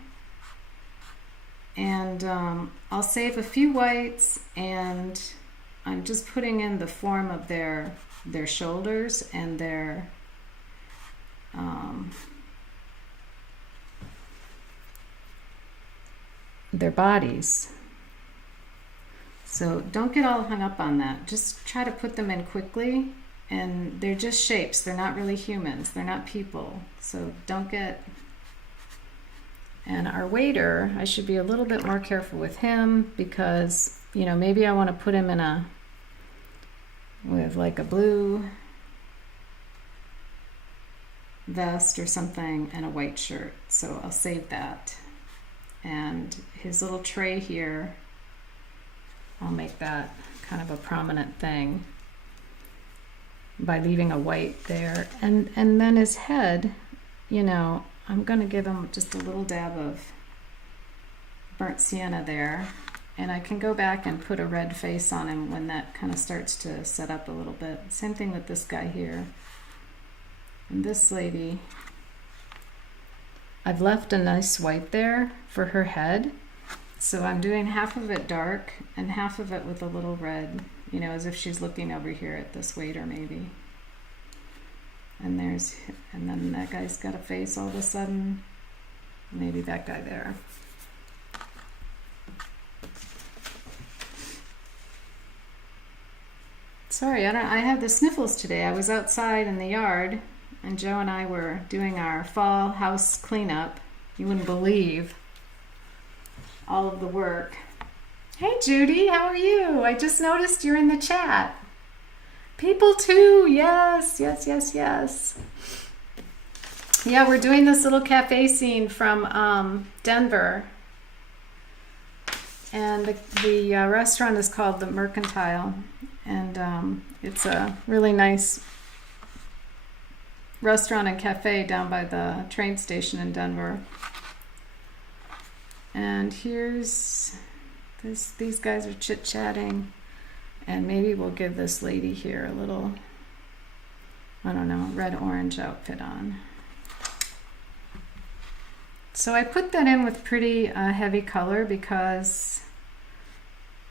And I'll save a few whites, and I'm just putting in the form of their shoulders and their bodies. So don't get all hung up on that. Just try to put them in quickly. And they're just shapes. They're not really humans. They're not people. So don't get... And our waiter, I should be a little bit more careful with him because, you know, maybe I want to put him in with like a blue vest or something and a white shirt. So I'll save that. And his little tray here, I'll make that kind of a prominent thing by leaving a white there. And then his head, you know, I'm going to give him just a little dab of burnt sienna there. And I can go back and put a red face on him when that kind of starts to set up a little bit. Same thing with this guy here. And this lady, I've left a nice white there for her head. So I'm doing half of it dark and half of it with a little red, you know, as if she's looking over here at this waiter maybe. And then that guy's got a face all of a sudden. Maybe that guy there. Sorry, I have the sniffles today. I was outside in the yard and Joe and I were doing our fall house cleanup. You wouldn't believe all of the work. Hey Judy, how are you? I just noticed you're in the chat. People too, yes. Yeah, we're doing this little cafe scene from Denver. And the restaurant is called the Mercantile. And it's a really nice restaurant and cafe down by the train station in Denver. And here's these guys are chit-chatting, and maybe we'll give this lady here a little, I don't know, red-orange outfit on. So I put that in with pretty heavy color because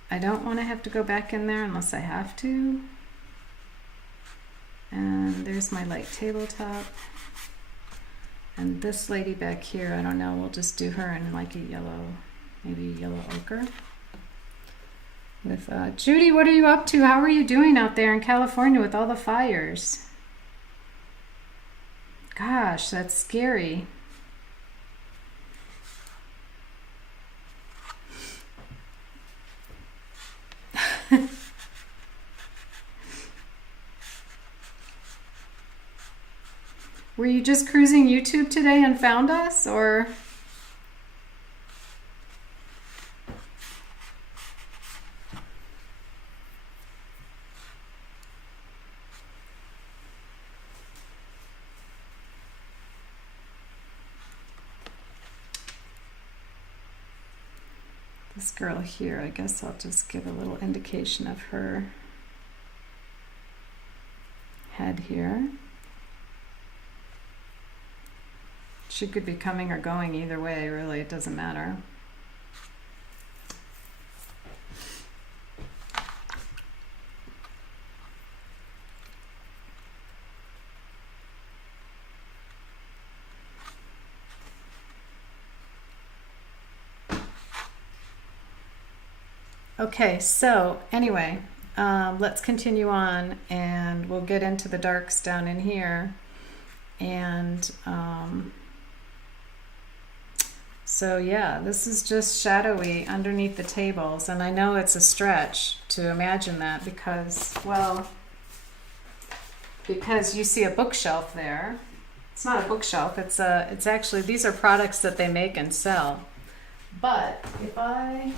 I don't want to have to go back in there unless I have to. And there's my light tabletop. And this lady back here, I don't know, we'll just do her in like a yellow, maybe yellow ochre. With Judy, what are you up to? How are you doing out there in California with all the fires? Gosh, that's scary. Were you just cruising YouTube today and found us, or? This girl here, I guess I'll just give a little indication of her head here. She could be coming or going either way, really, it doesn't matter. Okay, so anyway, let's continue on and we'll get into the darks down in here. And so yeah, this is just shadowy underneath the tables, and I know it's a stretch to imagine that because, well, because you see a bookshelf there. It's not a bookshelf, it's actually, these are products that they make and sell. But if I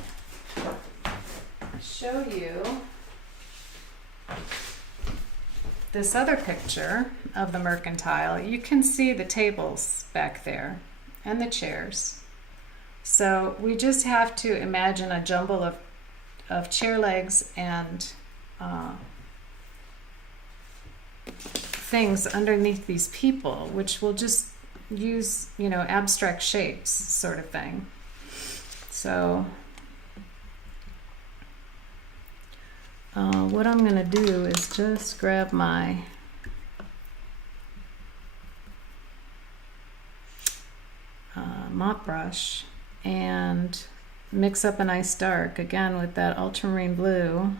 show you this other picture of the Mercantile, you can see the tables back there and the chairs. So we just have to imagine a jumble of chair legs and things underneath these people, which will just use, you know, abstract shapes sort of thing. So what I'm going to do is just grab my mop brush and mix up a nice dark again with that ultramarine blue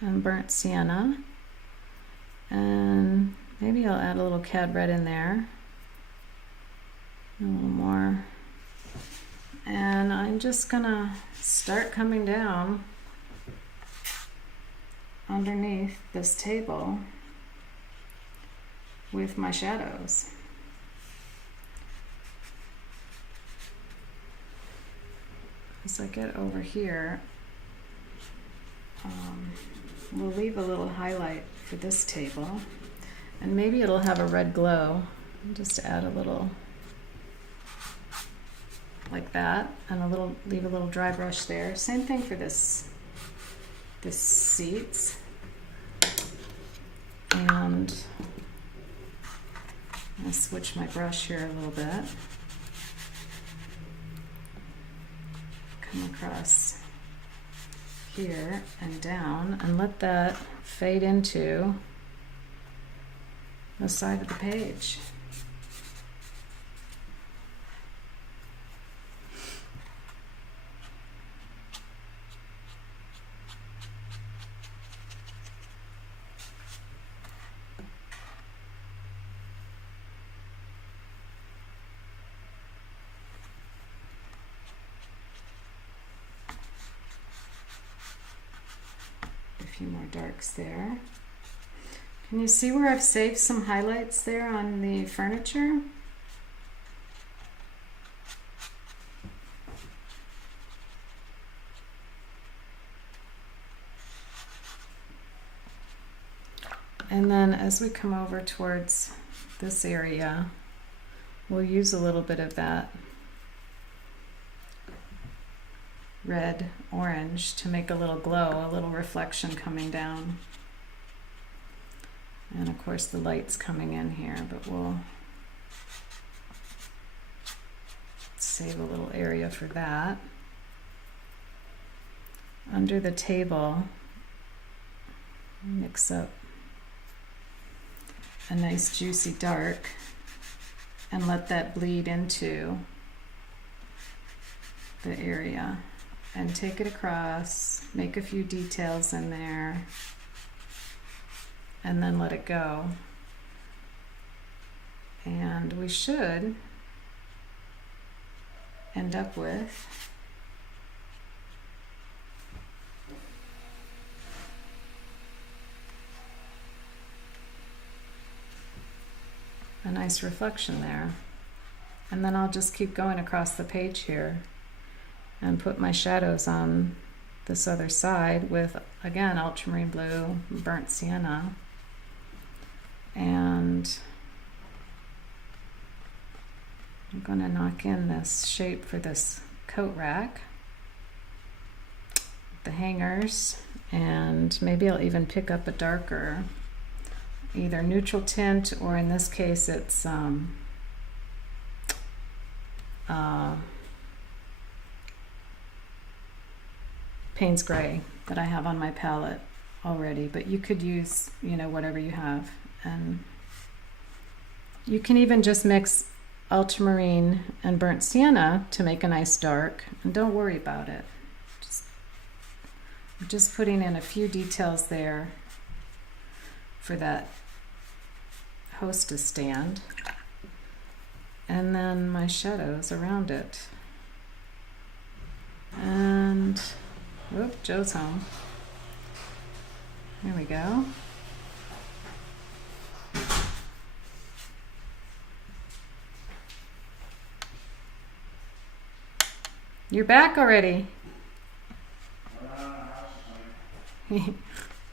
and burnt sienna, and maybe I'll add a little cad red in there, a little more, and I'm just gonna start coming down underneath this table with my shadows. As I get over here, we'll leave a little highlight for this table, and maybe it'll have a red glow. Just add a little like that, and leave a little dry brush there. Same thing for this seats. And I'm gonna switch my brush here a little bit. Come across here and down and let that fade into the side of the page. Few more darks there. Can you see where I've saved some highlights there on the furniture? And then as we come over towards this area, we'll use a little bit of that red orange to make a little glow, a little reflection coming down. And of course the light's coming in here, but we'll save a little area for that. Under the table, mix up a nice juicy dark and let that bleed into the area. And take it across, make a few details in there, and then let it go. And we should end up with a nice reflection there. And then I'll just keep going across the page here and put my shadows on this other side with, again, ultramarine blue, burnt sienna. And I'm going to knock in this shape for this coat rack, the hangers, and maybe I'll even pick up a darker, either neutral tint, or in this case it's Payne's Gray that I have on my palette already, but you could use, whatever you have. And you can even just mix ultramarine and burnt sienna to make a nice dark, and don't worry about it. Just putting in a few details there for that Hostess stand, and then my shadows around it. And whoop, Joe's home. There we go. You're back already. You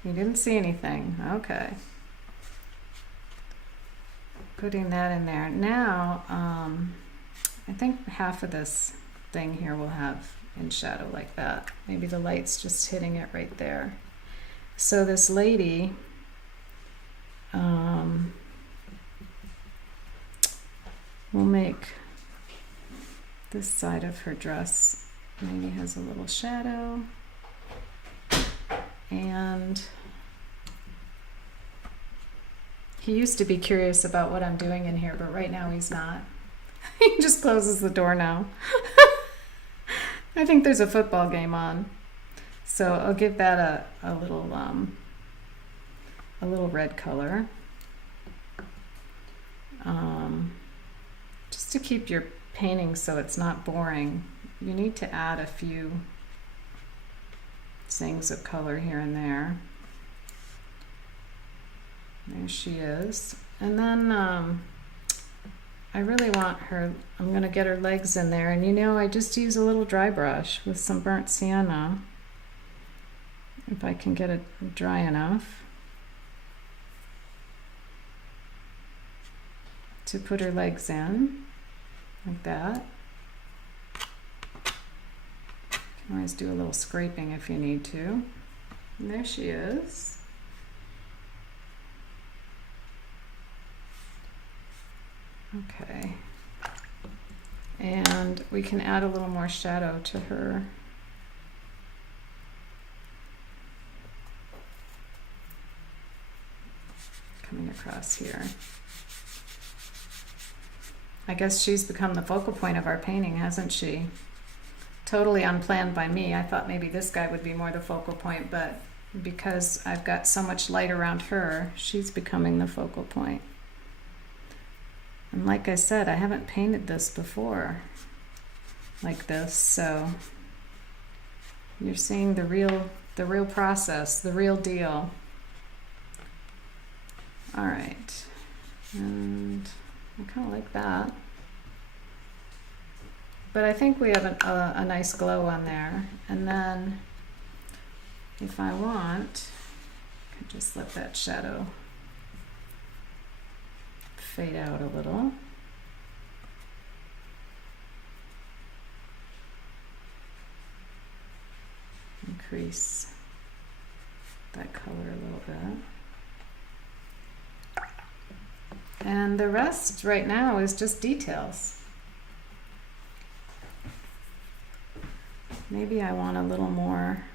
didn't see anything. Okay. Putting that in there. Now, I think half of this thing here will have in shadow like that. Maybe the light's just hitting it right there. So this lady, we'll make this side of her dress maybe has a little shadow, and he used to be curious about what I'm doing in here, but right now he's not. He just closes the door now. I think there's a football game on, so I'll give that a little red color, just to keep your painting so it's not boring. You need to add a few things of color here and there. There she is. And then I really want her, I'm going to get her legs in there, and I just use a little dry brush with some burnt sienna if I can get it dry enough to put her legs in, like that. You can always do a little scraping if you need to. And there she is. Okay. And we can add a little more shadow to her. Coming across here. I guess she's become the focal point of our painting, hasn't she? Totally unplanned by me. I thought maybe this guy would be more the focal point, but because I've got so much light around her, she's becoming the focal point. And like I said, I haven't painted this before like this, so you're seeing the real process, the real deal. All right, and I kind of like that. But I think we have a nice glow on there. And then if I want, I can just let that shadow fade out a little. Increase that color a little bit. And the rest right now is just details. Maybe I want a little more,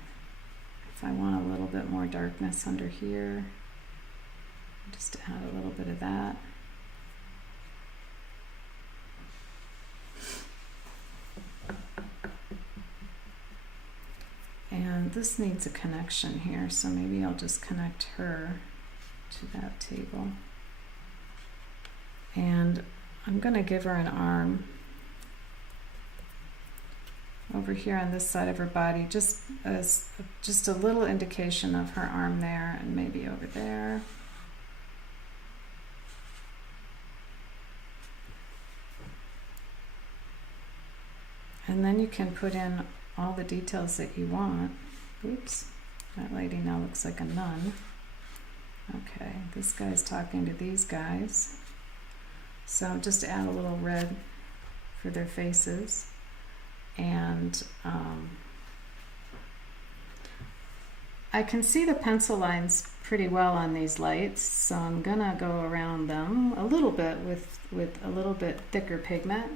if I want a little bit more darkness under here, just add a little bit of that. And this needs a connection here, so maybe I'll just connect her to that table. And I'm going to give her an arm over here on this side of her body, just as just a little indication of her arm there, and maybe over there. And then you can put in all the details that you want. Oops, that lady now looks like a nun. Okay, this guy's talking to these guys. So just add a little red for their faces. And I can see the pencil lines pretty well on these lights, so I'm gonna go around them a little bit with a little bit thicker pigment.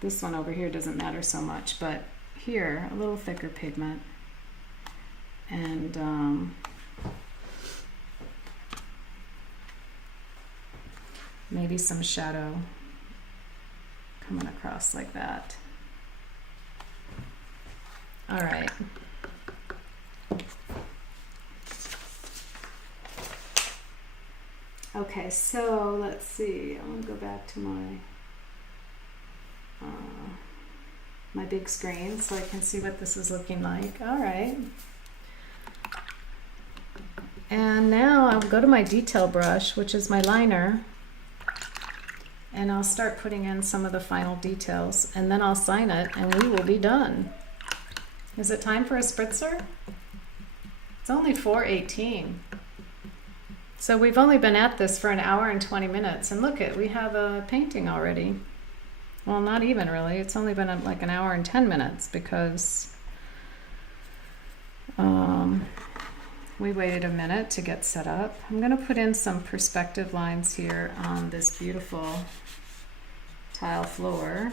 This one over here doesn't matter so much, but here a little thicker pigment. And maybe some shadow coming across like that. All right. Okay, so let's see. I want to go back to my big screen so I can see what this is looking like. All right. And now I'll go to my detail brush, which is my liner, and I'll start putting in some of the final details, and then I'll sign it and we will be done. Is it time for a spritzer? It's only 4:18. So we've only been at this for an hour and 20 minutes, and look it, we have a painting already. Well, not even really. It's only been like an hour and 10 minutes because we waited a minute to get set up. I'm going to put in some perspective lines here on this beautiful tile floor.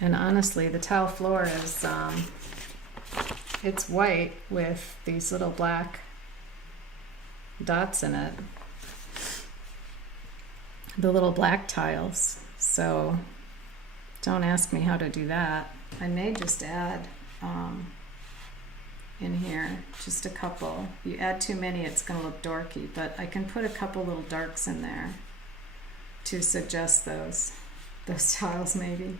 And honestly, the tile floor is, it's white with these little black dots in it. The little black tiles. So don't ask me how to do that. I may just add in here just a couple. You add too many, it's going to look dorky, but I can put a couple little darks in there to suggest those tiles maybe.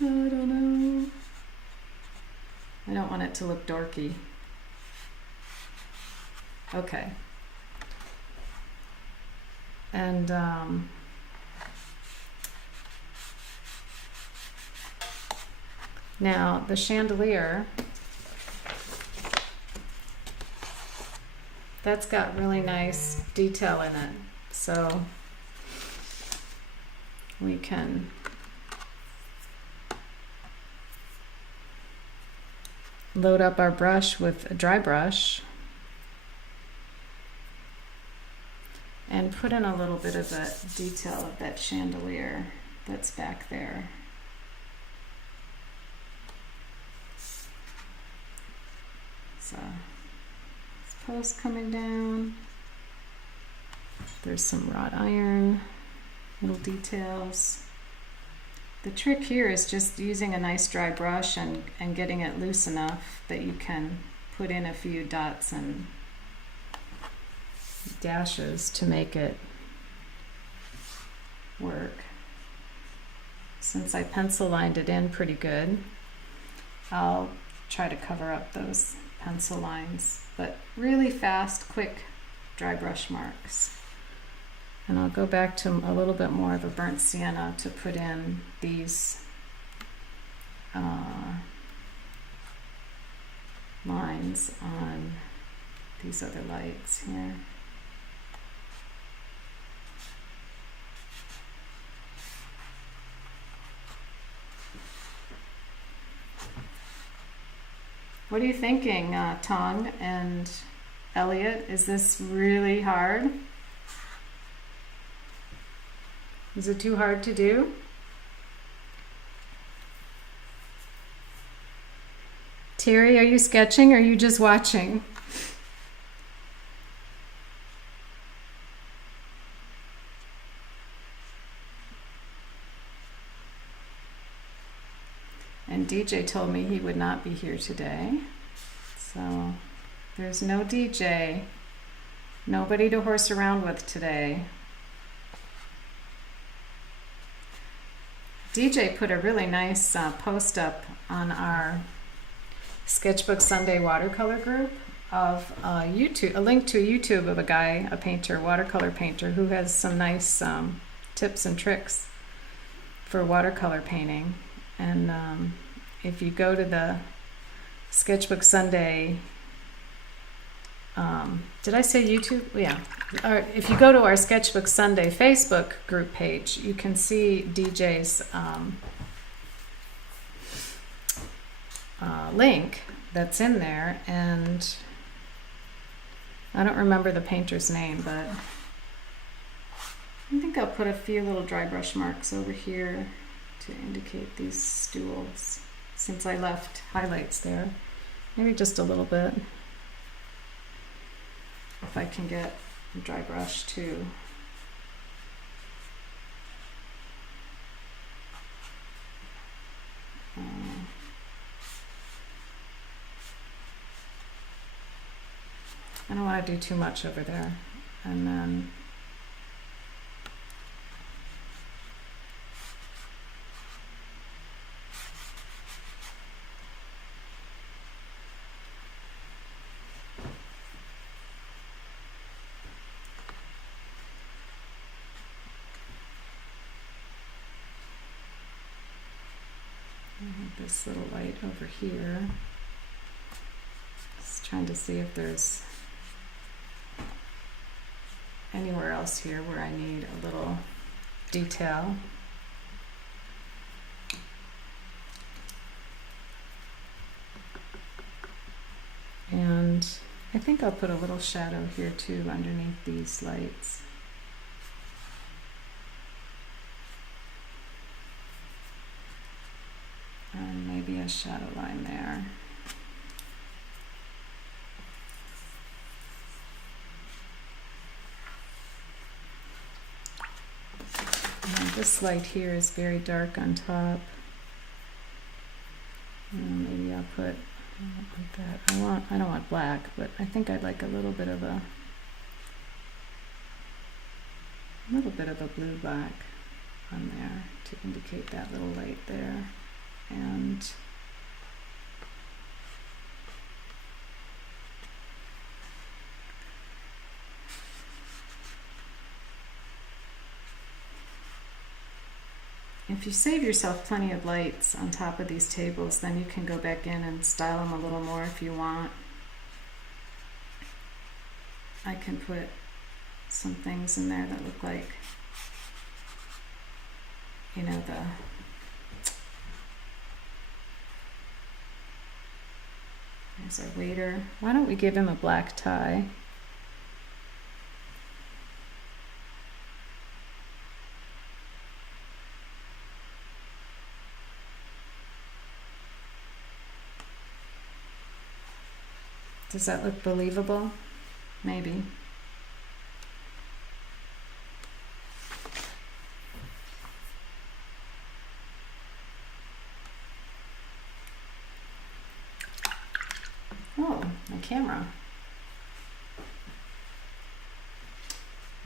I don't know. I don't want it to look dorky. Okay. Now the chandelier, that's got really nice detail in it, so we can load up our brush with a dry brush and put in a little bit of the detail of that chandelier that's back there. So this post coming down. There's some wrought iron, little details. The trick here is just using a nice dry brush and getting it loose enough that you can put in a few dots and dashes to make it work. Since I pencil lined it in pretty good, I'll try to cover up those pencil lines, but really fast, quick dry brush marks. And I'll go back to a little bit more of a burnt sienna to put in these lines on these other lights here. What are you thinking, Tong and Elliot? Is this really hard? Is it too hard to do? Terry, are you sketching or are you just watching? And DJ told me he would not be here today. So there's no DJ. Nobody to horse around with today. DJ put a really nice post up on our Sketchbook Sunday watercolor group of a link to a YouTube of a guy, a painter, watercolor painter, who has some nice tips and tricks for watercolor painting. And if you go to the Sketchbook Sunday, did I say YouTube? Yeah. Or if you go to our Sketchbook Sunday Facebook group page, you can see DJ's link that's in there. And I don't remember the painter's name, but I think I'll put a few little dry brush marks over here to indicate these stools, since I left highlights there. Maybe just a little bit. If I can get a dry brush too. I don't want to do too much over there. And then this little light over here. Just trying to see if there's anywhere else here where I need a little detail. And I think I'll put a little shadow here too underneath these lights. And maybe a shadow line there. And this light here is very dark on top. Maybe I'll put like that. I don't want black, but I think I'd like a little bit of a blue black on there to indicate that little light there. And if you save yourself plenty of lights on top of these tables, then you can go back in and style them a little more if you want. I can put some things in there that look like, you know, there's our waiter. Why don't we give him a black tie? Does that look believable? Maybe. Oh, my camera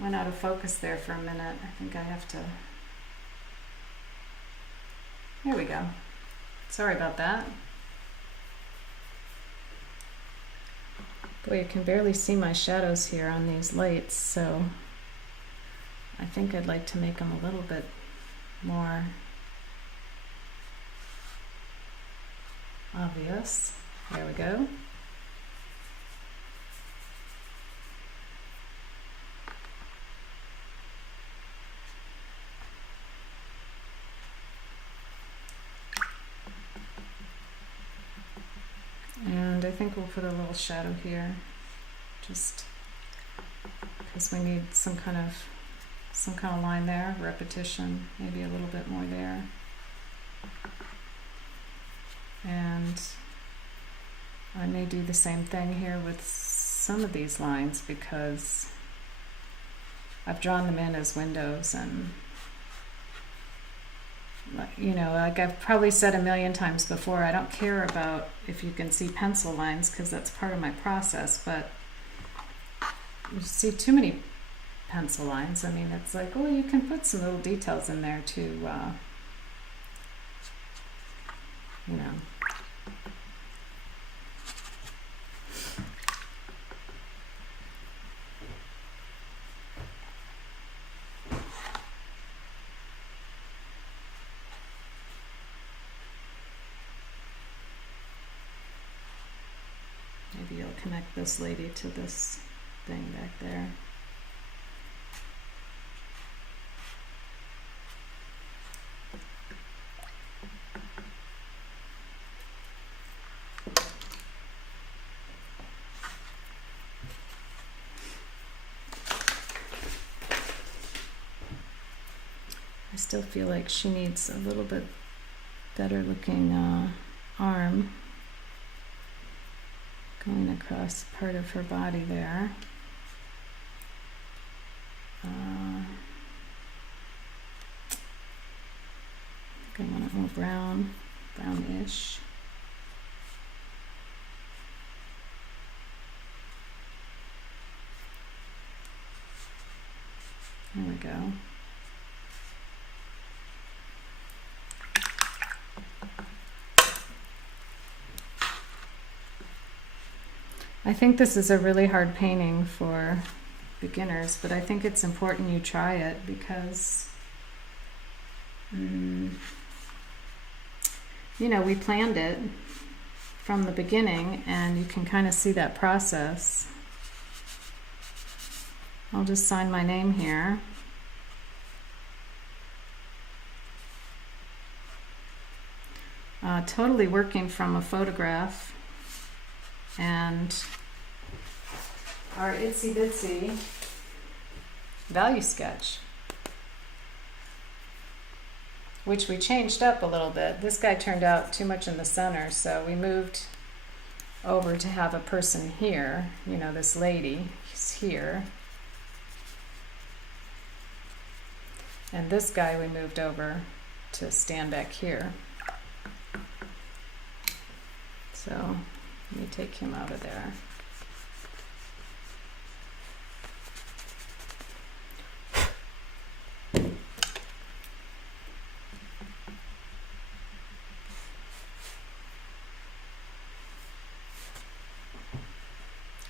went out of focus there for a minute. I think I have to... There we go. Sorry about that. Boy, you can barely see my shadows here on these lights, so I think I'd like to make them a little bit more obvious. There we go. And I think we'll put a little shadow here, just because we need some kind of line there, repetition, maybe a little bit more there. And I may do the same thing here with some of these lines because I've drawn them in as windows, and you know, like I've probably said a million times before, I don't care about if you can see pencil lines because that's part of my process, but you see too many pencil lines. I mean, it's like, oh, you can put some little details in there to, you know. Maybe you'll connect this lady to this thing back there. I still feel like she needs a little bit better looking arm going across part of her body there. I think I want it more brownish. There we go. I think this is a really hard painting for beginners, but I think it's important you try it because, you know, we planned it from the beginning and you can kind of see that process. I'll just sign my name here. Totally working from a photograph and our itsy bitsy value sketch, which we changed up a little bit. This guy turned out too much in the center, so we moved over to have a person here, you know, this lady is here. And this guy we moved over to stand back here. So let me take him out of there.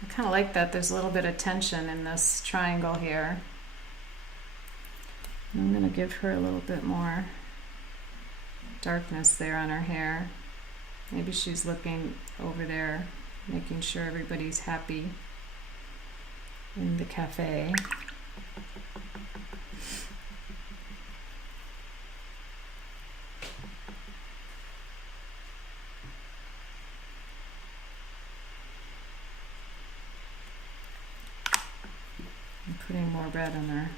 I kind of like that there's a little bit of tension in this triangle here. I'm going to give her a little bit more darkness there on her hair. Maybe she's looking over there, making sure everybody's happy in the cafe. I'm putting more red in her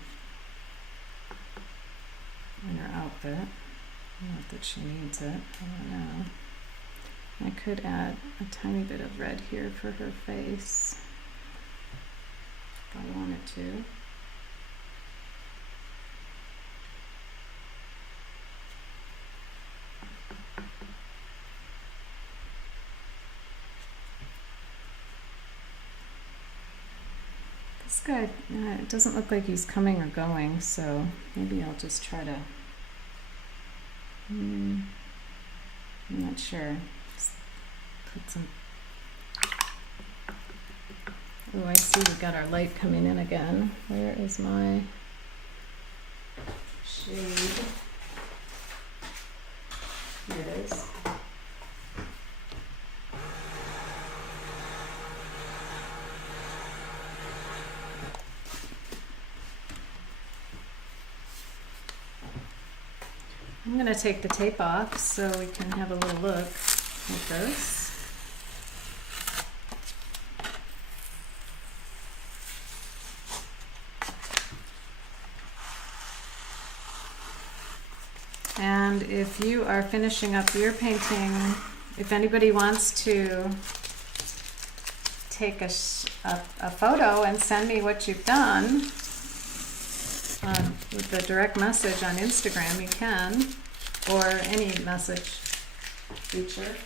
outfit. Not that she needs it, I don't know. I could add a tiny bit of red here for her face if I wanted to. This guy, it doesn't look like he's coming or going, so maybe I'll just try to, I'm not sure. Just put some, oh, I see we got our light coming in again. Where is my shade? Here it is. I'm going to take the tape off so we can have a little look at this. And if you are finishing up your painting, if anybody wants to take a photo and send me what you've done with the direct message on Instagram, you can, or any message feature.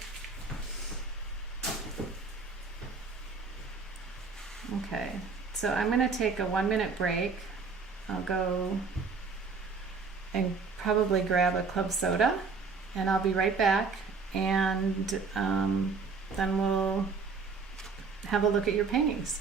Okay, so I'm going to take a 1-minute break. I'll go and probably grab a club soda, and I'll be right back, and then we'll have a look at your paintings.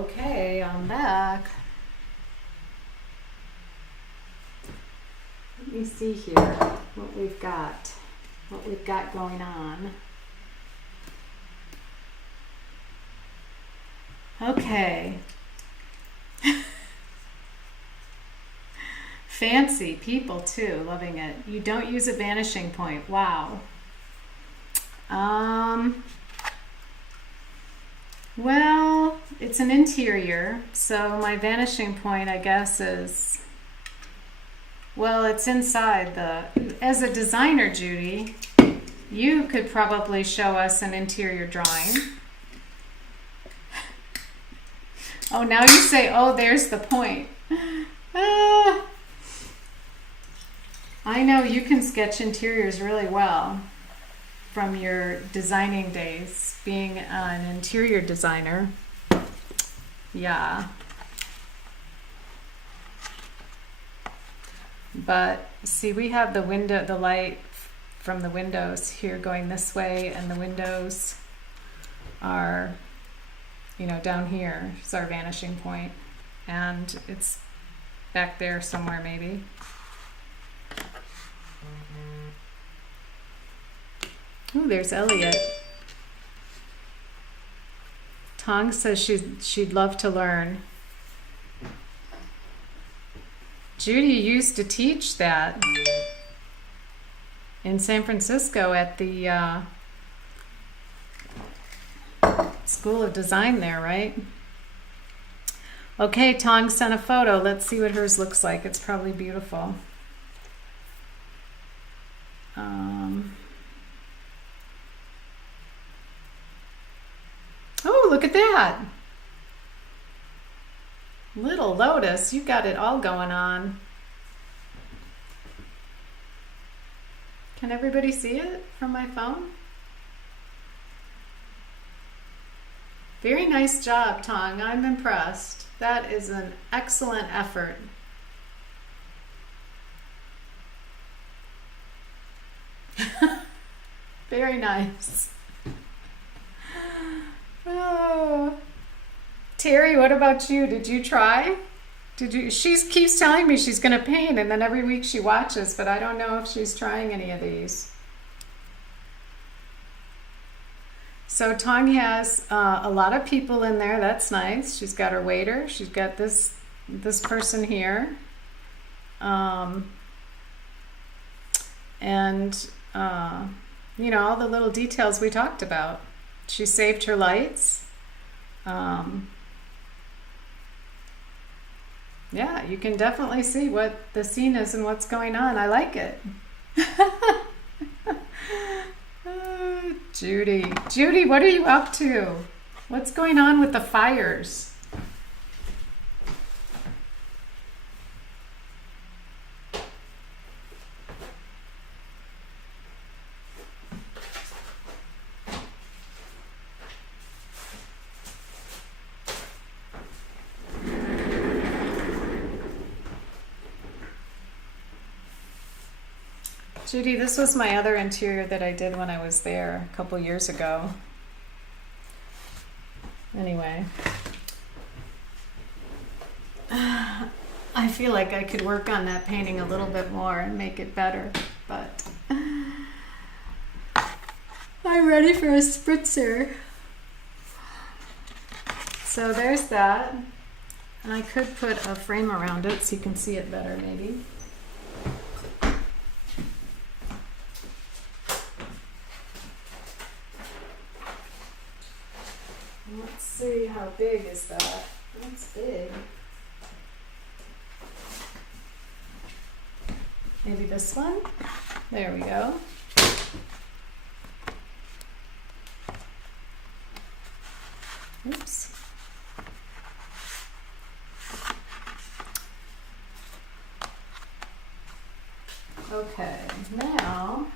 Okay, I'm back. Let me see here what we've got going on. Okay. Fancy people too, loving it. You don't use a vanishing point. Wow. Well, it's an interior, so my vanishing point, I guess, is, well, it's inside the, as a designer, Judy, you could probably show us an interior drawing. Oh, now you say, oh, there's the point. Ah. I know you can sketch interiors really well from your designing days, being an interior designer. Yeah. But see, we have the window, the light from the windows here going this way, and the windows are, you know, down here is our vanishing point, and it's back there somewhere maybe. Ooh, there's Elliot. Tong says she'd love to learn. Judy used to teach that in San Francisco at the School of Design there, right? Okay, Tong sent a photo. Let's see what hers looks like. It's probably beautiful. Oh, look at that. Little Lotus, you got it all going on. Can everybody see it from my phone? Very nice job, Tong. I'm impressed. That is an excellent effort. Very nice. Oh. Terry, what about you? Did you try? She keeps telling me she's going to paint, and then every week she watches, but I don't know if she's trying any of these. So Tong has a lot of people in there. That's nice. She's got her waiter. She's got this person here. You know, all the little details we talked about. She saved her lights. Yeah, you can definitely see what the scene is and what's going on. I like it. Judy, what are you up to? What's going on with the fires? Judy, this was my other interior that I did when I was there a couple years ago. Anyway, I feel like I could work on that painting a little bit more and make it better, but I'm ready for a spritzer. So there's that. And I could put a frame around it so you can see it better maybe. Let's see, how big is that? That's big. Maybe this one? There we go. Oops. Okay, now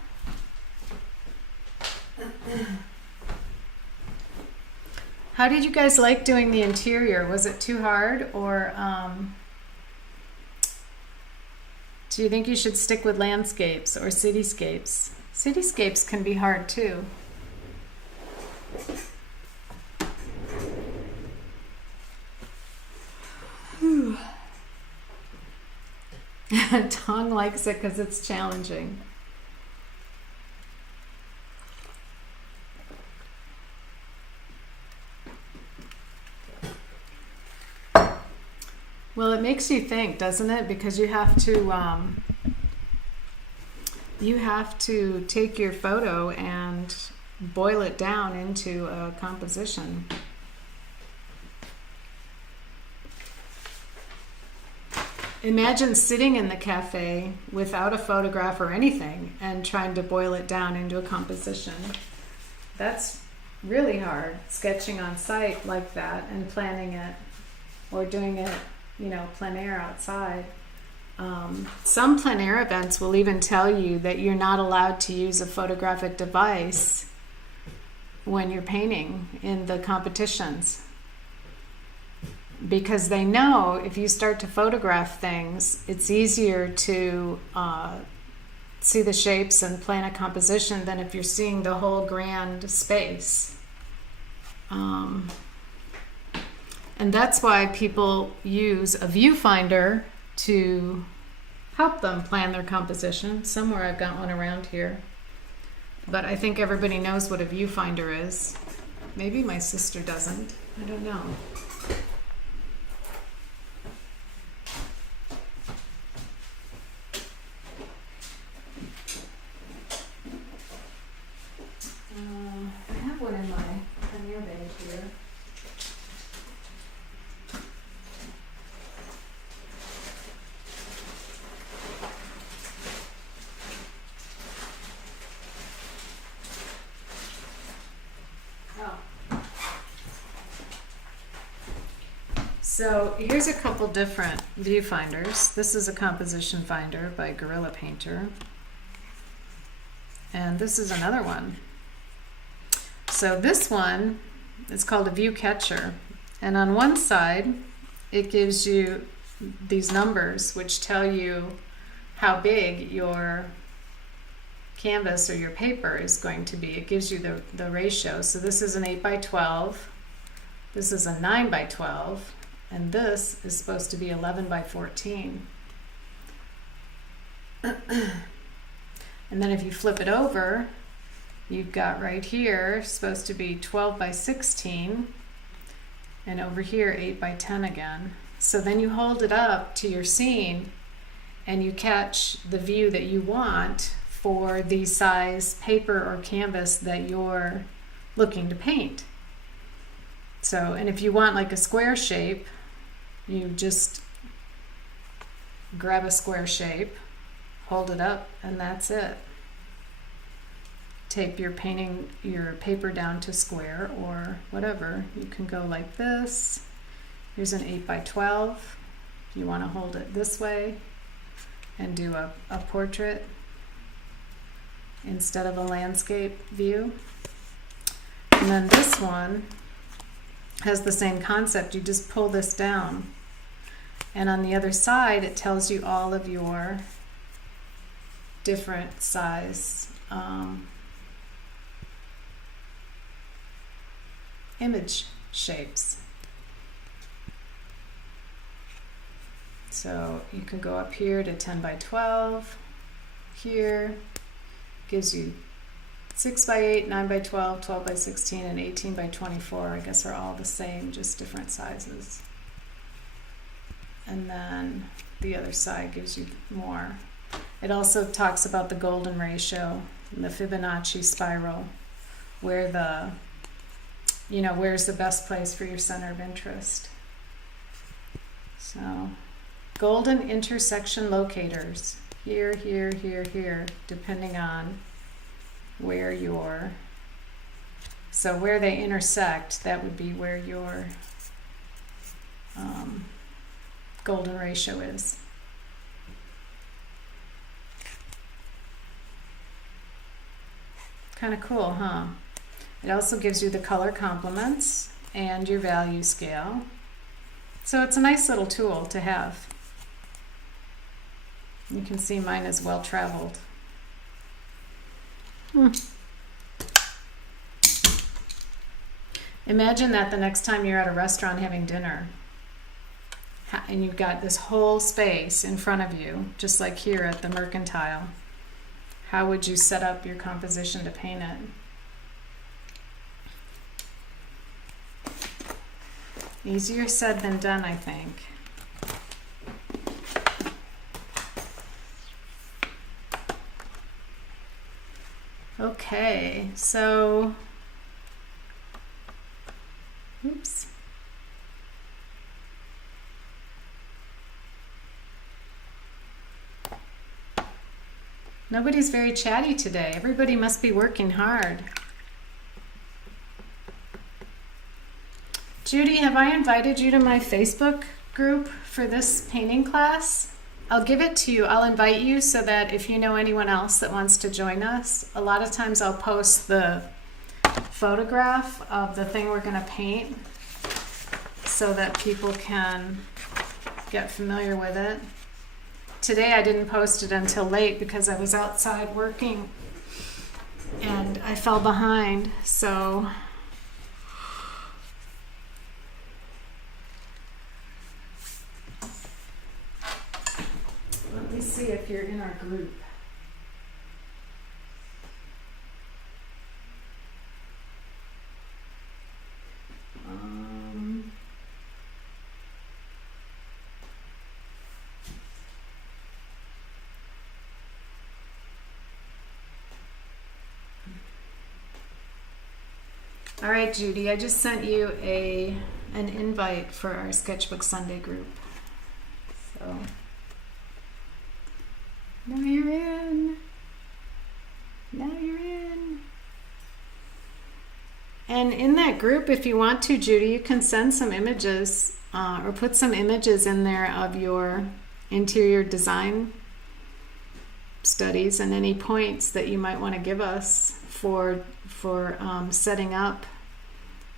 how did you guys like doing the interior? Was it too hard, or do you think you should stick with landscapes or cityscapes? Cityscapes can be hard too. Tong likes it because it's challenging. Well, it makes you think, doesn't it? Because you have to take your photo and boil it down into a composition. Imagine sitting in the cafe without a photograph or anything and trying to boil it down into a composition. That's really hard, sketching on site like that and planning it. or doing it, you know, plein air outside. Some plein air events will even tell you that you're not allowed to use a photographic device when you're painting in the competitions, because they know if you start to photograph things, it's easier to see the shapes and plan a composition than if you're seeing the whole grand space. And that's why people use a viewfinder to help them plan their composition. Somewhere I've got one around here, but I think everybody knows what a viewfinder is. Maybe my sister doesn't. I don't know. I have one in my Premiere bag here. So here's a couple different viewfinders. This is a composition finder by Gorilla Painter. And this is another one. So this one is called a view catcher. And on one side, it gives you these numbers which tell you how big your canvas or your paper is going to be. It gives you the ratio. So this is an 8 by 12. This is a 9 by 12. And this is supposed to be 11 by 14. And then if you flip it over, you've got right here supposed to be 12 by 16, and over here 8 by 10 again. So then you hold it up to your scene and you catch the view that you want for the size paper or canvas that you're looking to paint. So, and if you want like a square shape, you just grab a square shape, hold it up, and that's it. Tape your paper down to square or whatever. You can go like this. Here's an 8 by 12. If you want to hold it this way and do a portrait instead of a landscape view. And then this one has the same concept. You just pull this down, and on the other side it tells you all of your different size image shapes. So you can go up here to 10 by 12. Here gives you 6 by 8, 9 by 12, 12 by 16, and 18 by 24. I guess are all the same, just different sizes. And then the other side gives you more. It also talks about the golden ratio and the Fibonacci spiral, where where's the best place for your center of interest. So, golden intersection locators, here, here, here, here, depending on where where they intersect, that would be where your golden ratio is. Kind of cool, huh? It also gives you the color complements and your value scale. So it's a nice little tool to have. You can see mine is well traveled. Imagine that the next time you're at a restaurant having dinner and you've got this whole space in front of you, just like here at the Mercantile. How would you set up your composition to paint it? Easier said than done, I think. Okay, so, oops. Nobody's very chatty today. Everybody must be working hard. Judy, have I invited you to my Facebook group for this painting class? I'll give it to you. I'll invite you so that if you know anyone else that wants to join us, a lot of times I'll post the photograph of the thing we're going to paint so that people can get familiar with it. Today I didn't post it until late because I was outside working and I fell behind, so let me see if you're in our group. All right, Judy, I just sent you an invite for our Sketchbook Sunday group. So now you're in. Now you're in. And in that group, if you want to, Judy, you can send some images or put some images in there of your interior design studies and any points that you might want to give us for setting up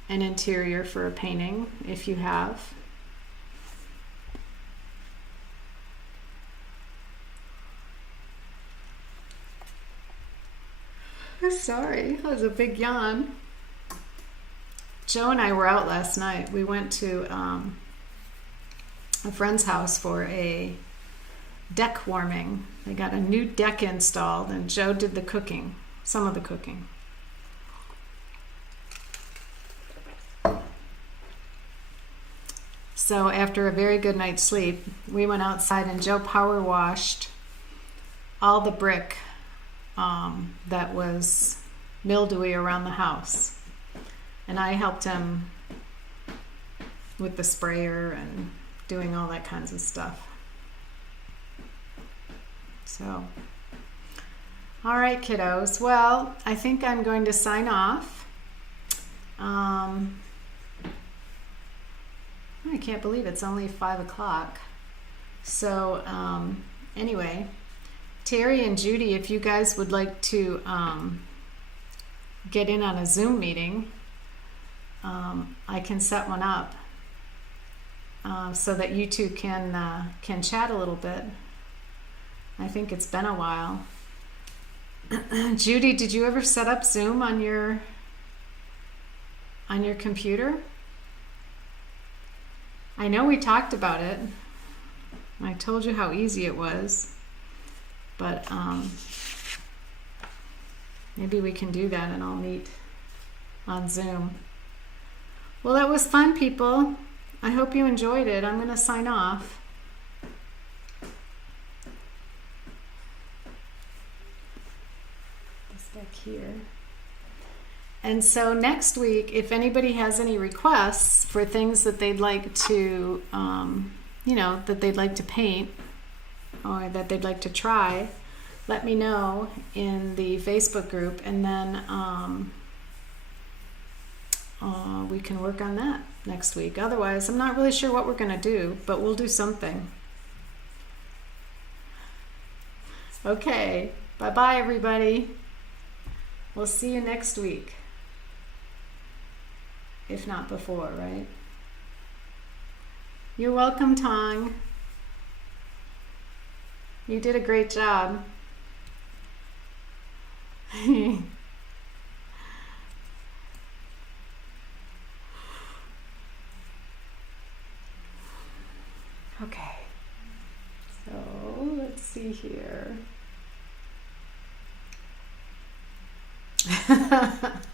an interior for a painting, if you have. Sorry, that was a big yawn. Joe and I were out last night. We went to a friend's house for a deck warming. They got a new deck installed and Joe did the cooking, some of the cooking. So after a very good night's sleep, we went outside and Joe power washed all the brick that was mildewy around the house. And I helped him with the sprayer and doing all that kinds of stuff. So, all right, kiddos. Well, I think I'm going to sign off. I can't believe it's only 5 o'clock. So anyway, Terry and Judy, if you guys would like to get in on a Zoom meeting, I can set one up so that you two can chat a little bit. I think it's been a while. Judy, did you ever set up Zoom on your computer? I know we talked about it. I told you how easy it was, but maybe we can do that and I'll meet on Zoom. Well, that was fun, people. I hope you enjoyed it. I'm going to sign off. This back here. And so next week, if anybody has any requests for things that they'd like to, that they'd like to paint or that they'd like to try, let me know in the Facebook group, and then we can work on that next week. Otherwise, I'm not really sure what we're going to do, but we'll do something. Okay, bye-bye, everybody. We'll see you next week. If not before, right? You're welcome, Tong. You did a great job. Okay. So let's see here.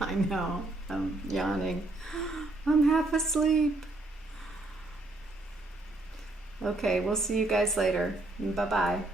I know, I'm yawning. I'm half asleep. Okay, we'll see you guys later. Bye-bye.